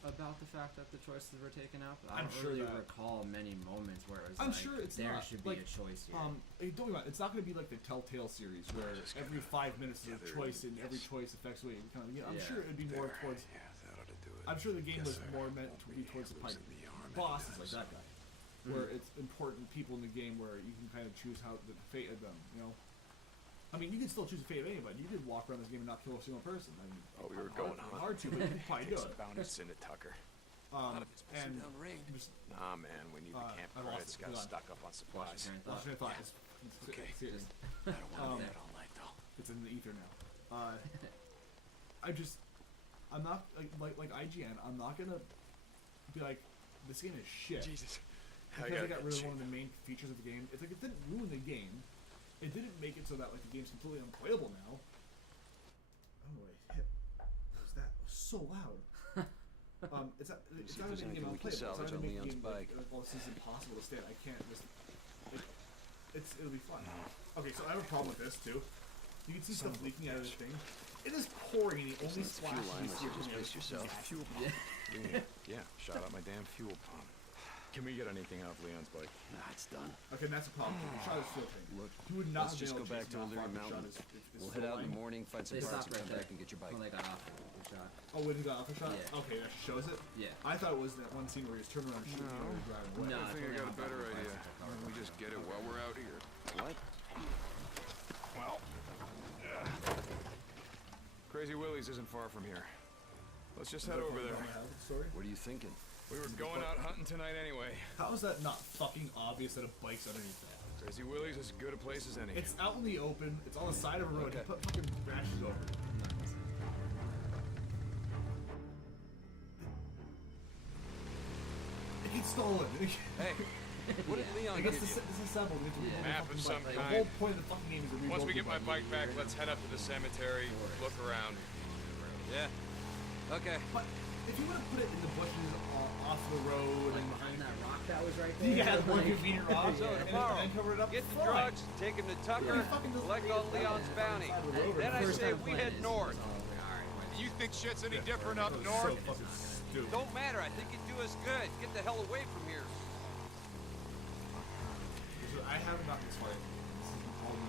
about the fact that the choices were taken out. But I I'm don't sure really that- recall many moments where it was I'm like, sure it's there not. should be Like, a choice here. Hey, don't get me wrong, it's not going to be like the Telltale series where every 5 minutes is a gather choice and yes. every choice affects the way you kind of. I'm Yeah. sure it'd be more There. towards. Yeah, that ought to do it. I'm sure the game was Guess I more meant won't to be towards the losing the arm bosses anytime like that soon. guy, where it's important people in the game where you can kind of choose how the fate of them. I mean, you can still choose the fate of anybody. You could walk around this game and not kill a single person. I mean, Oh, we were hard- going hunting. hard to, but you could probably do Take some it. bounties into Tucker. Not if it's missing And down the range. just Nah, man, we need the camp I lost credits. it. Got Hold on. stuck up on Lost supplies. your train of lost thought. my thought. It's Okay. serious. I don't want that all night, though. It's in the ether now. I'm not like IGN. I'm not gonna be like, this game is shit. Jesus. Because they got rid of one of the main features of the game. It's like it didn't ruin the game. It didn't make it so that like the game's completely unplayable now. Oh wait, what was that? It was so loud. It's not making the game unplayable. It's not gonna make the game like, well, this is impossible to stand. I can't just. It'll be fun. Okay, so I have a problem with this too. You can see stuff leaking out of this thing. It is pouring, and the only splash you see just miss yourself. Fuel Yeah. Yeah, shot out my damn fuel pump. Can we get anything out of Leon's bike? Nah, it's done. Okay, and that's a problem. The shot is fuel thing. Look, You would not let's have been just able go back to chase O'Leary off the Mountain. shot is We'll head out in the morning, find some They parts, stopped and right come there back and get your bike. when they got off the shot. Oh, when he got off the shot? Yeah. Okay, that shows it? Yeah. I thought it was that one scene where he was turning around shooting No. and driving away. No. I think I got a it's better only on idea. the We just get it while we're out here. What? Well, Crazy Willie's isn't far from here. Let's just head over there. Sorry? What are you thinking? We were going out hunting tonight anyway. How is that not fucking obvious that a bike's underneath that? Crazy Willie's is as good a place as any. It's out in the open. It's on the side of a road. Okay. You put fucking rashes over it. It gets stolen. Hey, what did Leon It give gets you? disassembled. We have to Yeah. rebuild Map the of fucking some bike. Like, kind. the whole point of the fucking game is to rebuild Once we the get my bike back, let's head up to the cemetery, look around. Yeah. Okay. But if you would have put it in the bushes off the road Like and behind that rock that was right there. yeah, the one like, convenient rock, So and tomorrow, then cover it up. get the fine. drugs, take him to Tucker, Yeah, he fucking doesn't collect leave all it Leon's on the bounty. side of the road. Then I First say time we playing head this, north. it's all like, all right, wait. You think shit's any different up It was north? So fucking stupid. Don't matter. I think it'd do us good. Get the hell away from here. I haven't gotten this far. This is all the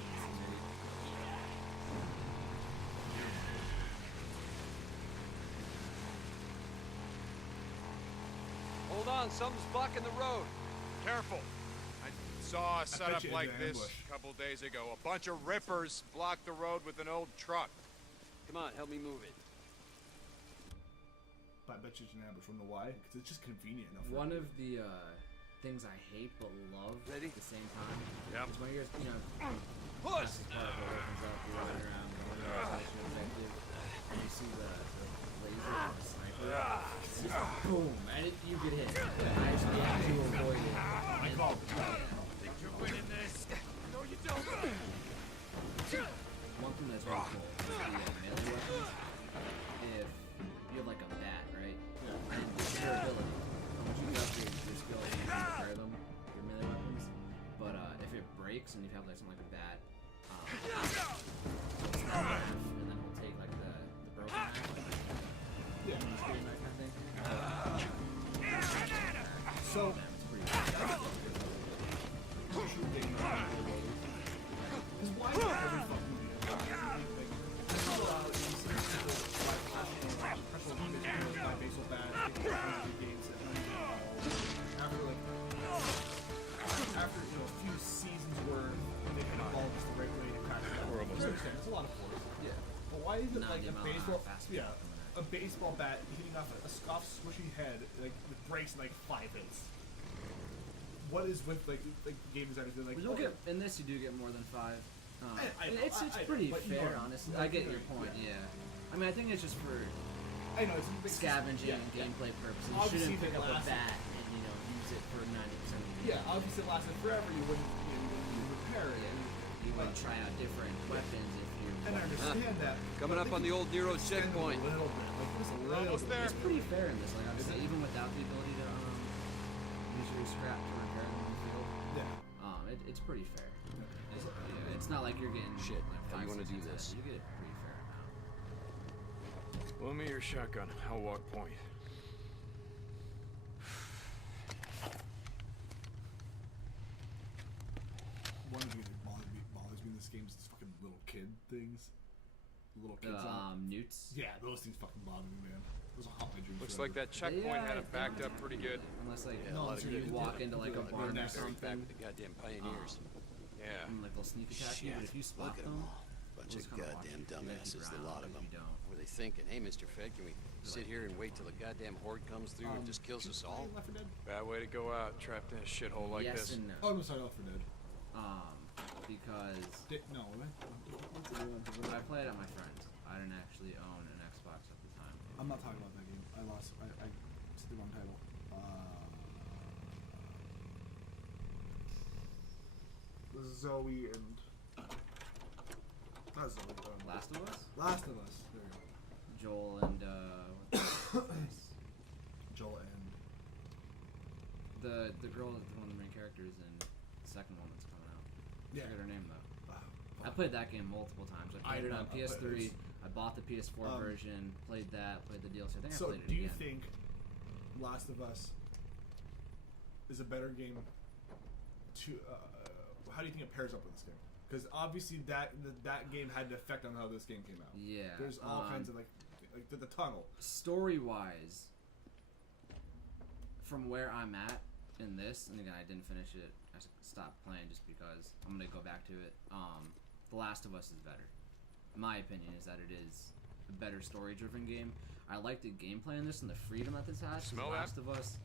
Hold on, something's blocking the road. Careful. I saw a setup you in like the this ambush. a couple days ago. A bunch of rippers blocked the road with an old truck. Come on, help me move it. But I bet you it's an ambush. Wonder why? Because it's just convenient enough. One of the things I hate but love Ready? at the same time Yep. is when you're, Push! this part of it opens up, you're running around, going to the objective, and you see the laser of the sniper. It's just boom, and you get hit. And I just get to avoid it. I call Think you're winning this? No, you don't. One thing that's really cool is the melee weapons. If you have like a bat, right? Yeah. And the durability. How much you got your skill you can repair them, your melee weapons. But if it breaks and you have like something like a bat, it's in half, and then we'll take like the broken half, Yeah. and that kind of thing. So, It's pretty because why not every fucking video? Like, this is allowed you see people buy special images, buy baseball bats, take games after a few seasons worth, they can evolve just the right way to crack it. We're almost there. It's a lot of force. Yeah. But why is it Not like the a amount of baseball? fast Yeah, coming a baseball bat hitting off a scoff swishy head like with breaks in like 5 hits. What is with like game designers doing like? Well, you'll get in this. You do get more than 5. I know, It's I know, pretty but you fair, know, honestly. you know, I get you your know, point. yeah. Yeah. I mean, I think it's just for I know it's scavenging yeah, and gameplay purposes. You Obviously, shouldn't pick they up a last- bat and use it for 90% of the game. Yeah, obviously it lasted forever. You wouldn't repair it. Yeah. You want to try out different weapons if you're. And I understand that. Coming but up they on the old Nero extend it checkpoint. A little bit, like just a little Almost bit. there. It's pretty fair in this. Like obviously, even without the ability to use your scrap to repair them in the field, Yeah. it's pretty fair. Yeah, it's not like you're getting Shit, like how do you 5, wanna 6 do hits this? out of it. You get a pretty fair amount. Loan me your shotgun. I'll walk point. One of the things that bothers me in this game is these fucking little kid things. Little kids on. Newts. Yeah, those things fucking bother me, man. Those are hot my dreams. Looks forever. like that checkpoint had it backed up pretty good. Unless like Yeah, a lot of you good walk into like a Like barn or next Back something, with the goddamn pioneers. Yeah. and like they'll sneak attack you. But if you spot Look at them, them all. Bunch they'll of just kinda walk goddamn you. You gotta keep dumbasses, the around, lot of but them. if you don't. What were they thinking? Hey, Mr. Fed, can we sit here and wait till the goddamn horde comes through and just kills us all? Left 4 Dead? Bad way to go out, trapped in a shithole like Yes this. and no. Oh, no, sorry, Left 4 Dead. Because No, what? I play it at my friend's. I didn't actually own an Xbox at the time. I'm not talking about that game. I lost. I said the wrong title. Zoe and not Zoe. Last of Us? Last of Us. There you go. Joel and what's his face? Joel and the girl that's one of the main characters in the second one that's coming out. I forget her name though. I played that game multiple times. I played it on PS3. I bought the PS4 version, played that, played the DLC. I think I played it do you again. think Last of Us is a better game to how do you think it pairs up with this game? Because obviously that game had an effect on how this game came out. Yeah. There's all kinds of like the tunnel. Story wise, from where I'm at in this, and again I didn't finish it. I stopped playing just because I'm gonna go back to it. The Last of Us is better. My opinion is that it is a better story-driven game. I like the gameplay in this and the freedom that this has. Smell The that? Last of Us,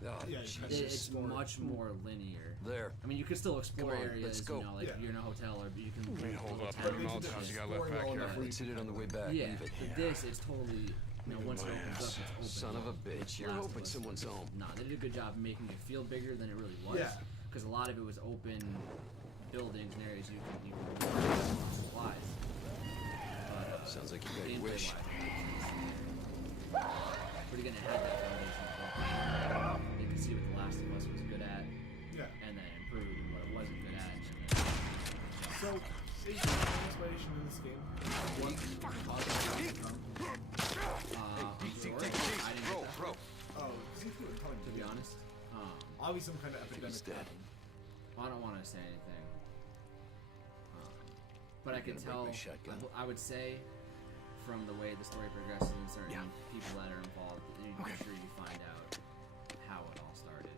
it's Lord. much more linear. There. I mean, you can still explore Come on, areas, let's go. you know, like if you're in a hotel, or you can. Wait, hold up. town. How many Molotovs you got left back here? Let's hit it on the way back. Yeah, Leave it. but this is totally. You know, once it opens up, it's open. Son of a bitch. You're Last of hoping Us someone's is- home. Nah, they did a good job making it feel bigger than it really was. Yeah. Because a lot of it was open buildings and areas you can supplies. But Sounds like you got your gameplay wish. wise, but again, it had that foundation built. They could see what The Last of Us was good at, Yeah. and then improve what it wasn't good at. And So, is there an explanation in this game? What caused it to become? I'm sure. I didn't get that, Oh, see if you were telling to be honest. Obviously, some kind of epidemic he's dead. happened. I don't want to say anything. But I can gonna tell, break my shotgun. I would say, from the way the story progresses and certain people that are involved, I'm sure you find out how it all started.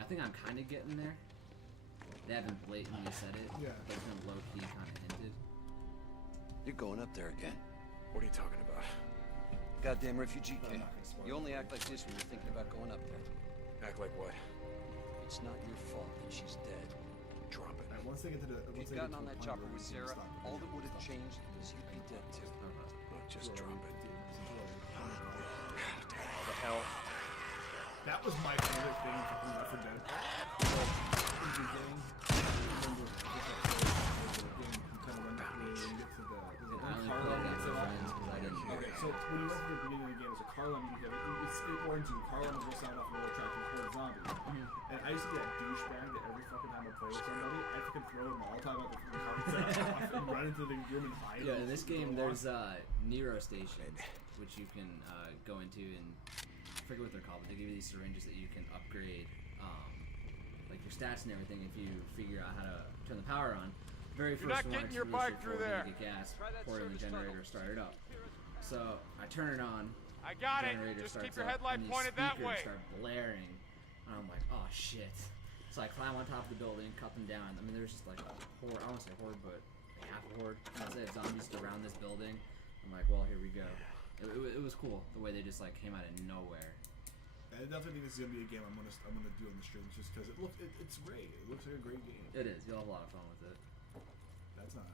I think I'm kind of getting there. They haven't blatantly said it, Yeah. but it's been low-key kind of hinted. You're going up there again. What are you talking about? Goddamn refugee I'm camp. not gonna spoil You it. only act like this when you're thinking about going up there. Act like what? It's not your fault that she's dead. Drop it. Alright, once they get to the If once you'd they get gotten to on the that point chopper where with we can Sarah, stop it, all that would have changed is you'd be dead too. Look, just Well, drop it. The hell? That was my favorite thing from Left 4 Dead. In the beginning, remember the game you kind of run through and get to the I only car played line that set with up. friends because I didn't. Okay, so when you went to the beginning of the game, there's a car line you have. It warns you, car line will sound off roller tracking toward zombies. And I used to be that douchebag that every fucking time I play with somebody, I fucking throw a Molotov out the car off and run into the room and hide. Yeah, in this Go game, on. there's Nero stations, which you can go into, and I forget what they're called, but they give you these syringes that you can upgrade, like your stats and everything, if you figure out how to turn the power on. Very first not one, getting it's your really bike through straightforward. there. You get gas, Try that pour it in the service generator, tunnel. start it up. So I turn it on. I got it. Generator Just starts keep your up, headlight and these pointed that speakers way. start blaring, and I'm like, oh shit. So I climb on top of the building, cut them down. I mean, there's just like a horde, I don't want to say horde, but half a horde. I'd say zombies around this building. I'm like, well, here we go. It was cool the way they just like came out of nowhere. I definitely think this is gonna be a game I'm gonna do on the streams just because it's great. It looks like a great game. It is. You'll have a lot of fun with it. That's not.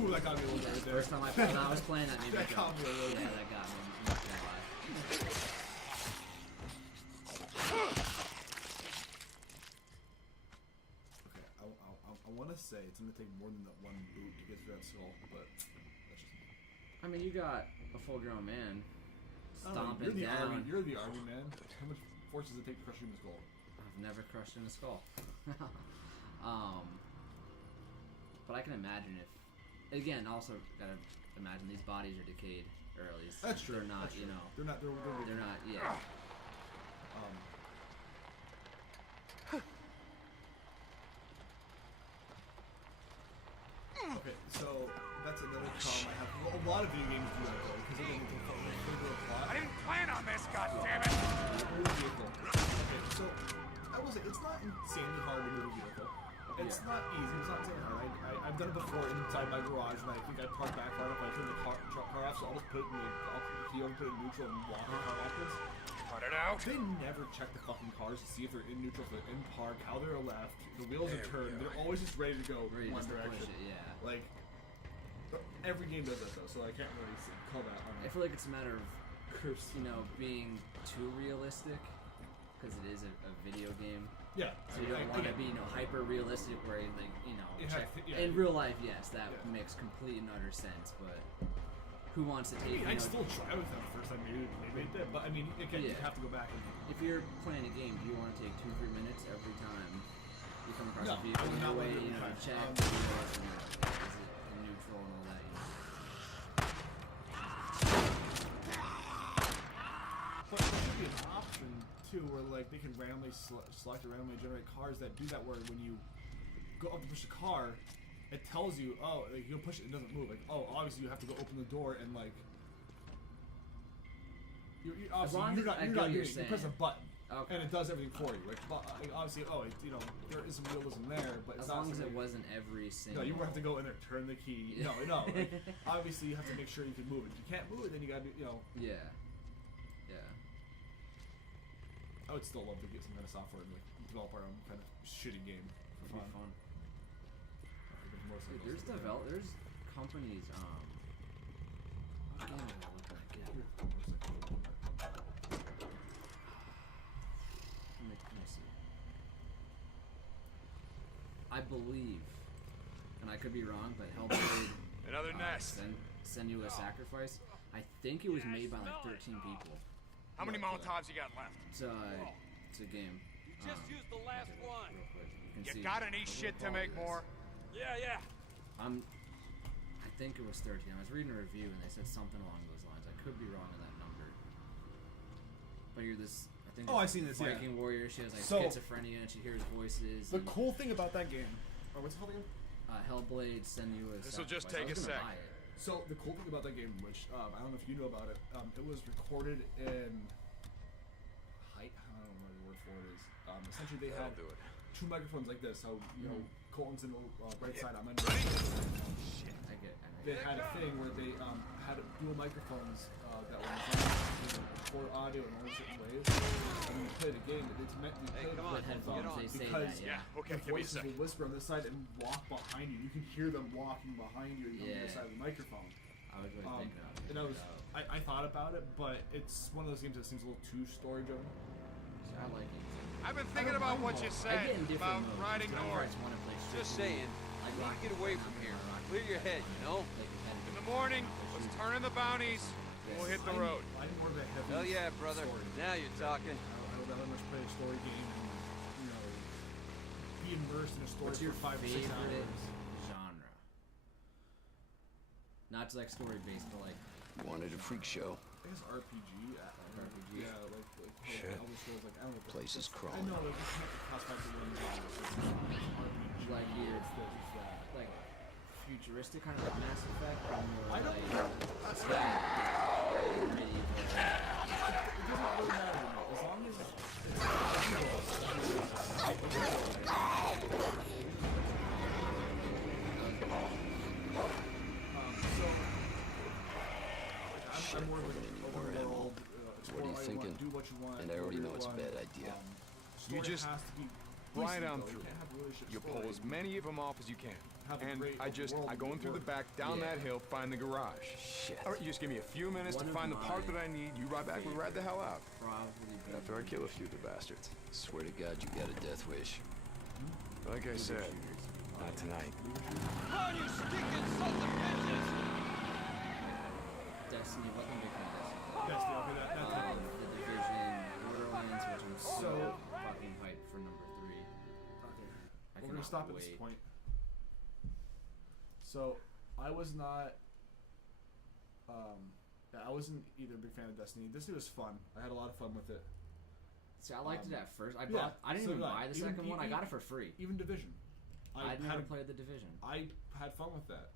Ooh, that got me a little bit right there. First time I was playing that, made me That jump. got me a little Yeah, bit. that got me. I'm not gonna lie. Okay, I want to say it's gonna take more than that one boot to get through that skull, but that's just me. I mean, you got a full-grown man I don't know, stomping down. You're the army man. How much force does it take to crush you in the skull? I've never crushed in a skull. But I can imagine if, again, also gotta imagine these bodies are decayed, or at least That's true. they're not, that's you true. know, They're not. they're not, yeah. Okay, so that's another problem I have. A lot of video games do that though, because they don't further a plot. I didn't plan on this, goddammit! Move a vehicle. Okay, so I will say it's not insanely hard to move a vehicle. It's not easy. It's not insanely hard. I've done it before inside my garage, and I think I parked back far enough. I turned the car off, so I'll just put it in the heel, put it in neutral, and walk the car backwards. Cut it out! They never check the fucking cars to see if they're in neutral, if they're in park, how they're left. The wheels are turned. They're always just ready to go Ready one just to direction. push it, yeah. Like, Every game does that though, so I can't really call that. I feel like it's a matter of, Cursed. being too realistic, because it is a video game. Yeah. So you don't want to be, hyper realistic where you Yeah, in real life, yes, that makes complete and utter sense, but who wants to take, I'd still try with that the first time maybe they did, but I mean, again, you have to go back and... If you're playing a game, do you want to take 2-3 minutes every time you come across No, a vehicle in your way, not check, is it in neutral and all that, But there should be an option too, where like they can randomly select or randomly generate cars that do that. Where when you go up to push a car, it tells you, oh, like, you push it, it doesn't move. Like, oh, obviously you have to go open the door and like. You press a button, and it does everything for you. Like, obviously, there is some realism there, but as it's long not as it wasn't every single. No, you have to go in there, turn the key. No. Like, obviously, you have to make sure you can move it. If you can't move it, then you gotta do. Yeah. I would still love to get some kind of software and like develop our own kind of shitty game for fun. Dude, there's companies. What game am I looking at? Let me see. I believe, and I could be wrong, but Hellblade. Another nest. Senua's Sacrifice. I think it was made by like 13 people. How many Molotovs you got left? It's a game. You just used the last one. Real quick. You got any shit to make more? Yeah. I think it was 13. I was reading a review and they said something along those lines. I could be wrong on that number. But you're this. I think. Oh, I've seen this. Viking warrior. She has like schizophrenia and she hears voices. The cool thing about that game. Oh, what's it called again? Hellblade Senua's Sacrifice. This will just take a sec. So the cool thing about that game, which I don't know if you know about it, it was recorded in height. I don't know what the word for it is. Essentially, they had two microphones like this. So Colton's in the right side. I'm in the right side. They had a thing where they had dual microphones that were designed to record audio in only certain ways. And when you play the game, it's meant to play with headphones because the voices will whisper on this side and walk behind you. You can hear them walking behind you on the other side of the microphone. I was really thinking of it. And I thought about it, but it's one of those games that seems a little too story driven. I like it. I've been thinking about what you said about riding north. Just saying, I need to get away from here. Clear your head, In the morning, let's turn in the bounties, and we'll hit the road. I'm more of a heavy Hell yeah, brother. story. Now you're talking. I would rather much play a story game and, be immersed in a story What's your for 5 or 6 favorite hours. genre? Not like story based, but like. Wanted a freak show. I guess RPG. RPG. Yeah, like Shit. Elder Scrolls, like, I don't know. Place is I crawling. know, like, you can't classify the one RPG. Like here, It's this, it's that. like futuristic kind of like Mass Effect, or more I don't like that's medieval. It doesn't really matter to me. As long as I'm more of an open world, explore What are you what you thinking? want, do what you want. And I already know it's a want. bad idea. Story just has to be ride decent, on though. through. You can't have really shit You story. pull as many of them off as you can. Have a And great I open world go in through the back, down that hill, find the garage. Shit. All right, you just give me a few minutes to One of find the part my that I need. You ride back, we ride the hell out. Probably be After I kill a few of the bastards. Swear to God, you got a death wish. Like I said, not tonight. Run, you stinking sons of bitches! Destiny. What can become Destiny? Destiny, okay, that's The Division, Borderlands, which I'm so So- fucking hyped for number 3. Okay. I We're gonna cannot stop at this wait. point. So, I was not. I wasn't either a big fan of Destiny. Destiny was fun. I had a lot of fun with it. See, I liked it at first. I yeah, didn't so even did I. buy the Even- second one. I even- got it for free. Even Division. I'd never played the Division. I had fun with that.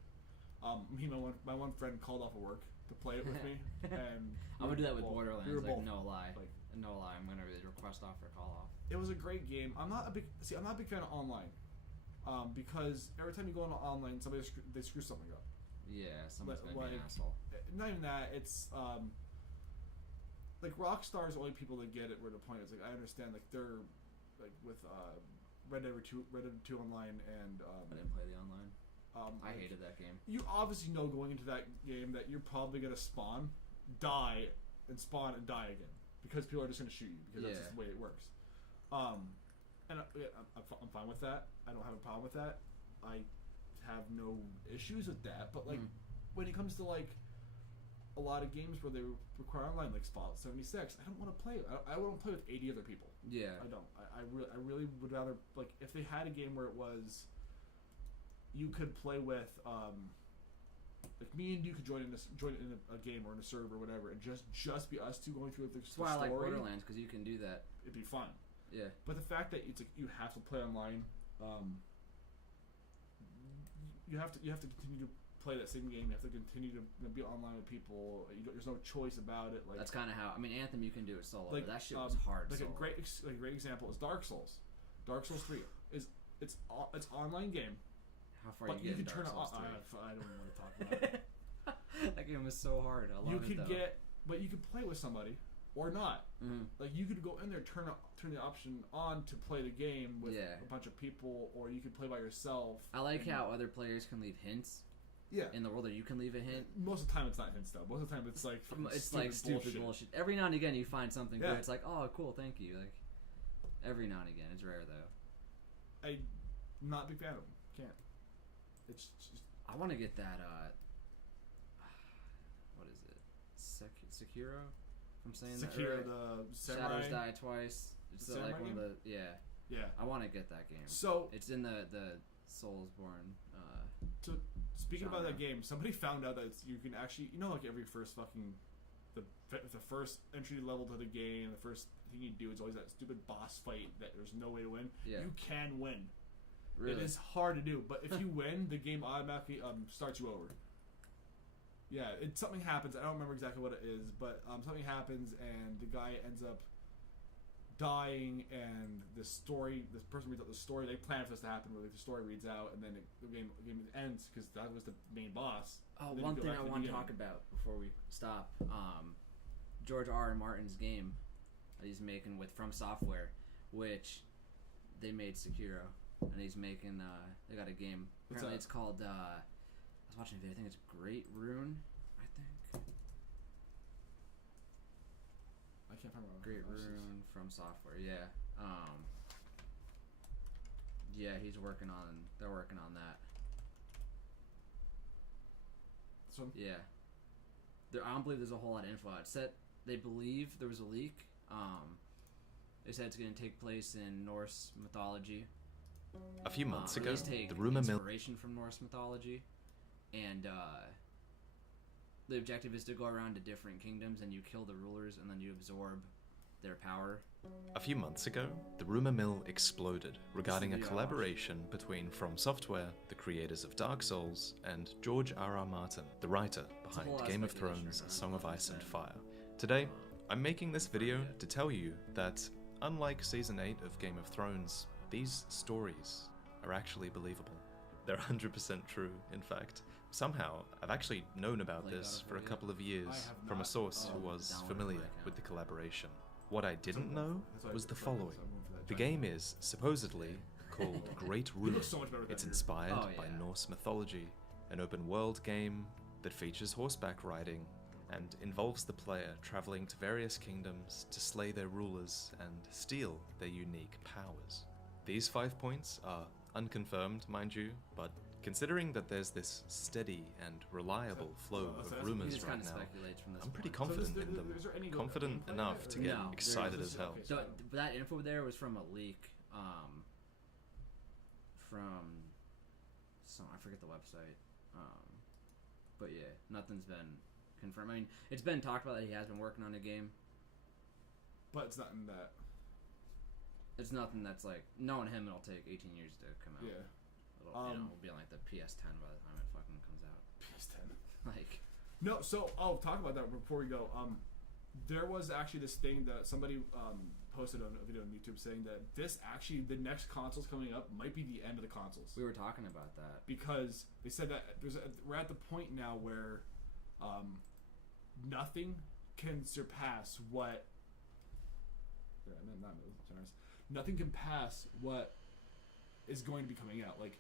Me and my one friend called off of work to play it with me, and I'm gonna do that with both- Borderlands. we were Like both, no lie, like, no lie. I'm gonna request off or call off. it was a great game. I'm not a big fan of online, because every time you go on online, they screw something up. Yeah, someone's Like- gonna be an like- asshole. Not even that. It's like Rockstar's the only people that get it. Where the point is, like, I understand, like, they're like with Red Dead 2 Online and I didn't play the online. I hated that game. You obviously know going into that game that you're probably gonna spawn, die, and spawn and die again because people are just gonna shoot you because that's just the way it works. And I'm fine with that. I don't have a problem with that. I have no issues with that. But like when it comes to like a lot of games where they require online, like Fallout 76, I don't want to play. I want to play with 80 other people. Yeah, I don't. I really would rather like if they had a game where it was you could play with like me and you could join in a game or in a server or whatever, and just be us two going through the story. That's why I like Borderlands, because you can do that. It'd be fun. Yeah. But the fact that it's like you have to play online, you have to continue to play that same game. You have to continue to be online with people. There's no choice about it. Like that's kind of how. I mean, Anthem you can do it solo, like, but that shit was hard. Like solo. a great example is Dark Souls. Dark Souls 3 it's online game. How far But you get in turn Dark it Souls on. 3? I don't want to talk about it. That game was so hard. I love it though. But you could play with somebody or not. Mm-hmm. Like you could go in there, turn the option on to play the game with a bunch of people, or you could play by yourself. I like how other players can leave hints. Yeah. In the world, that you can leave a hint. Most of the time, it's not hints though. Most of the time, it's like stupid bullshit. Every now and again, you find something good. It's like, oh, cool, thank you. Like every now and again, it's rare though. I'm not a big fan of them. Can't. It's just. I want to get that. What is it? Sekiro. If I'm saying Sekiro, that right. The Samurai. Shadows Die Twice. It's like one game? of the Yeah. I want to get that game. So it's in the Soulsborne. So speaking genre. about that game, somebody found out that you can actually, like every first fucking the first entry level to the game, the first thing you do is always that stupid boss fight that there's no way to win. Yeah. You can win. Really? It is hard to do, but if you win, the game automatically starts you over. Yeah, something happens. I don't remember exactly what it is, but something happens and the guy ends up dying, and this person reads out the story. They plan for this to happen, where the story reads out, and then the game ends because that was the main boss. Oh, one thing I want to talk about before we stop: George R. R. Martin's game that he's making with From Software, which they made Sekiro, and he's making. They got a game. Apparently, it's called. I was watching a video. I think it's Great Rune. I think. I can't remember. Great Rune From Software. Yeah. Yeah, he's working on. They're working on that. So yeah. I don't believe there's a whole lot of info. It said they believe there was a leak. They said it's going to take place in Norse mythology. A few months ago, the rumor mill inspiration from Norse mythology, and the objective is to go around to different kingdoms and you kill the rulers and then you absorb their power. A few months ago, the rumor mill exploded regarding a collaboration between From Software, the creators of Dark Souls, and George R. R. Martin, the writer behind Game of Thrones, Song of Ice and Fire. Today, I'm making this video to tell you that, unlike Season 8 of Game of Thrones, these stories are actually believable. They're 100% true, in fact. Somehow, I've actually known about this for a couple of years from a source who was familiar with the collaboration. What I didn't know was the following. The game is, supposedly, called Great Rune. It's inspired by Norse mythology, an open-world game that features horseback riding and involves the player traveling to various kingdoms to slay their rulers and steal their unique powers. These 5 points are unconfirmed, mind you, but considering that there's this steady and reliable flow of rumors right now, I'm pretty confident in them. Confident enough to get excited as hell. So that info there was from a leak from I forget the website. But yeah, nothing's been confirmed. I mean, it's been talked about that he has been working on a game. But it's not in that. It's nothing that's like, knowing him, it'll take 18 years to come out. Yeah. It'll be on like the PS10 by the time it fucking comes out. PS10. Like. No, so I'll talk about that before we go. There was actually this thing that somebody posted on a video on YouTube saying that the next consoles coming up might be the end of the consoles. We were talking about that. Because they said that we're at the point now where nothing can surpass what... Nothing can pass what is going to be coming out. Like,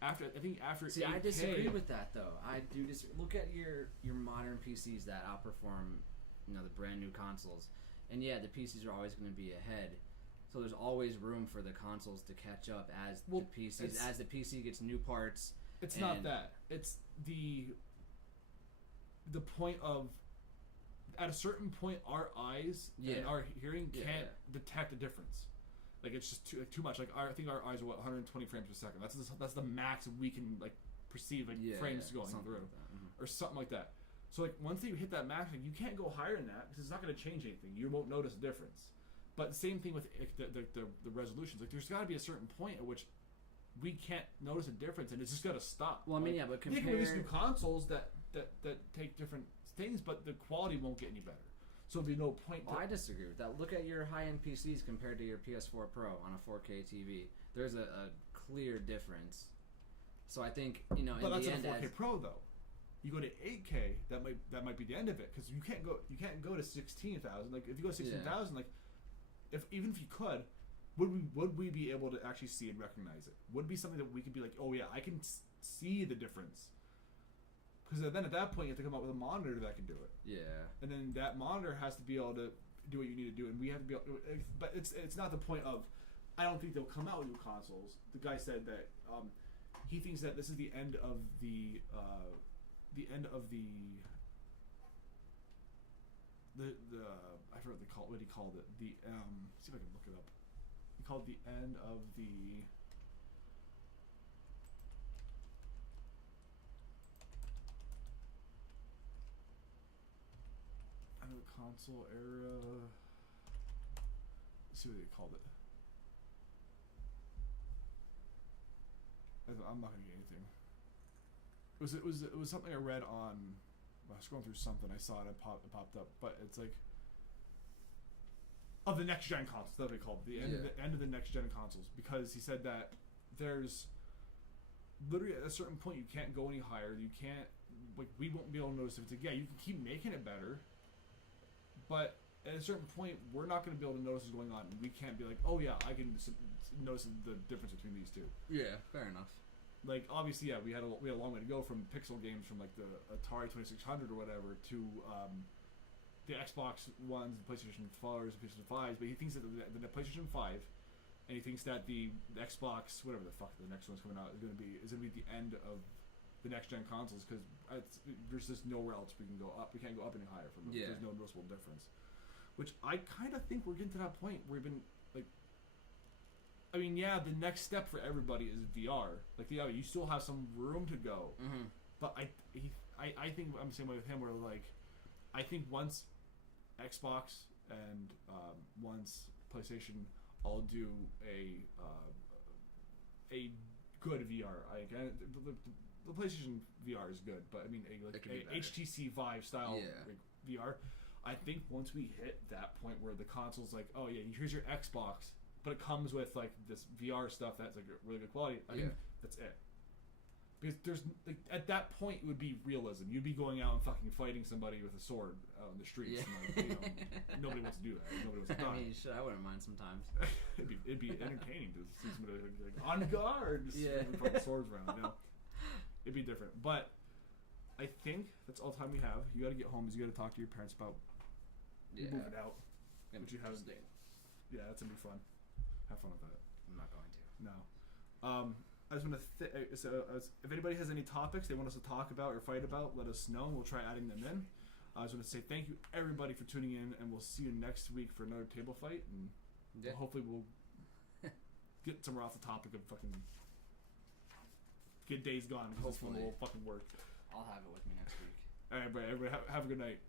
After 8K, I disagree with that though. I do look at your modern PCs that outperform, the brand new consoles, and yeah, the PCs are always going to be ahead. So there's always room for the consoles to catch up as the PC gets new parts. It's not that. It's the point of, at a certain point, our eyes and our hearing can't detect a difference. Like, it's just too much. Like, I think our eyes are 120 frames per second. That's the max we can perceive frames going through, or something like that. So once you hit that max, you can't go higher than that because it's not going to change anything. You won't notice a difference. But same thing with the resolutions. Like, there's got to be a certain point at which we can't notice a difference, and it's just got to stop. Well, I mean, but they can release new consoles that take different things, but the quality won't get any better. So there'll be no point. I disagree with that. Look at your high-end PCs compared to your PS4 Pro on a 4K TV. There's a clear difference. So I think But that's a 4K Pro though. You go to 8K, that might be the end of it because you can't go to 16,000. Like if you go to 16,000, even if you could, would we be able to actually see and recognize it? Would it be something that we could be like, oh yeah, I can see the difference. Because then at that point you have to come up with a monitor that can do it. Yeah. And then that monitor has to be able to do what you need to do, and we have to be able to, but it's not the point of, I don't think they'll come out with new consoles. The guy said that he thinks that this is the end of the I forgot what he called it. See if I can look it up. He called it the end of the console era. Let's see what they called it. I'm not gonna get anything. It was something I read on. I was scrolling through something. I saw it. It popped up. But it's like of the next gen consoles. That's what they called it. The end of the next gen consoles, because he said that there's literally at a certain point you can't go any higher. You can't we won't be able to notice if it's like you can keep making it better. But at a certain point, we're not going to be able to notice what's going on. We can't be like, oh yeah, I can notice the difference between these two. Yeah, fair enough. Like obviously, we had a long way to go from pixel games from like the Atari 2600 or whatever to the Xbox Ones, the PlayStation 4s, and PlayStation 5s. But he thinks that the PlayStation 5, and he thinks that the Xbox, whatever the fuck the next one's coming out is going to be the end of the next gen consoles, because there's just nowhere else we can go up. We can't go up any higher from them. Yeah. There's no noticeable difference. Which I kind of think we're getting to that point where we've been like, I mean, yeah, the next step for everybody is VR. Like, yeah, you still have some room to go. Mm-hmm. But I think I'm the same way with him. Where like, I think once Xbox and once PlayStation all do a good VR, the PlayStation VR is good, but I mean, a HTC Vive style VR. I think once we hit that point where the console's like, oh yeah, here's your Xbox, but it comes with like this VR stuff that's like really good quality. I think that's it. Because there's like at that point it would be realism. You'd be going out and fucking fighting somebody with a sword out in the streets. Yeah. And, like, nobody wants to do that. Nobody wants to die. I mean, shit, I wouldn't mind sometimes. it'd be entertaining to see somebody like on guard, just fucking swords around. It'd be different, but I think that's all the time we have. You got to get home. You got to talk to your parents about moving out. Which you haven't. Yeah, that's gonna be fun. Have fun with that. I'm not going to. No. I just want to. If anybody has any topics they want us to talk about or fight about, let us know. We'll try adding them in. I just want to say thank you everybody for tuning in, and we'll see you next week for another table fight, and hopefully we'll get somewhere off the topic of fucking. Get Days Gone. Hopefully, this one will fucking work. I'll have it with me next week. All right, everybody have a good night.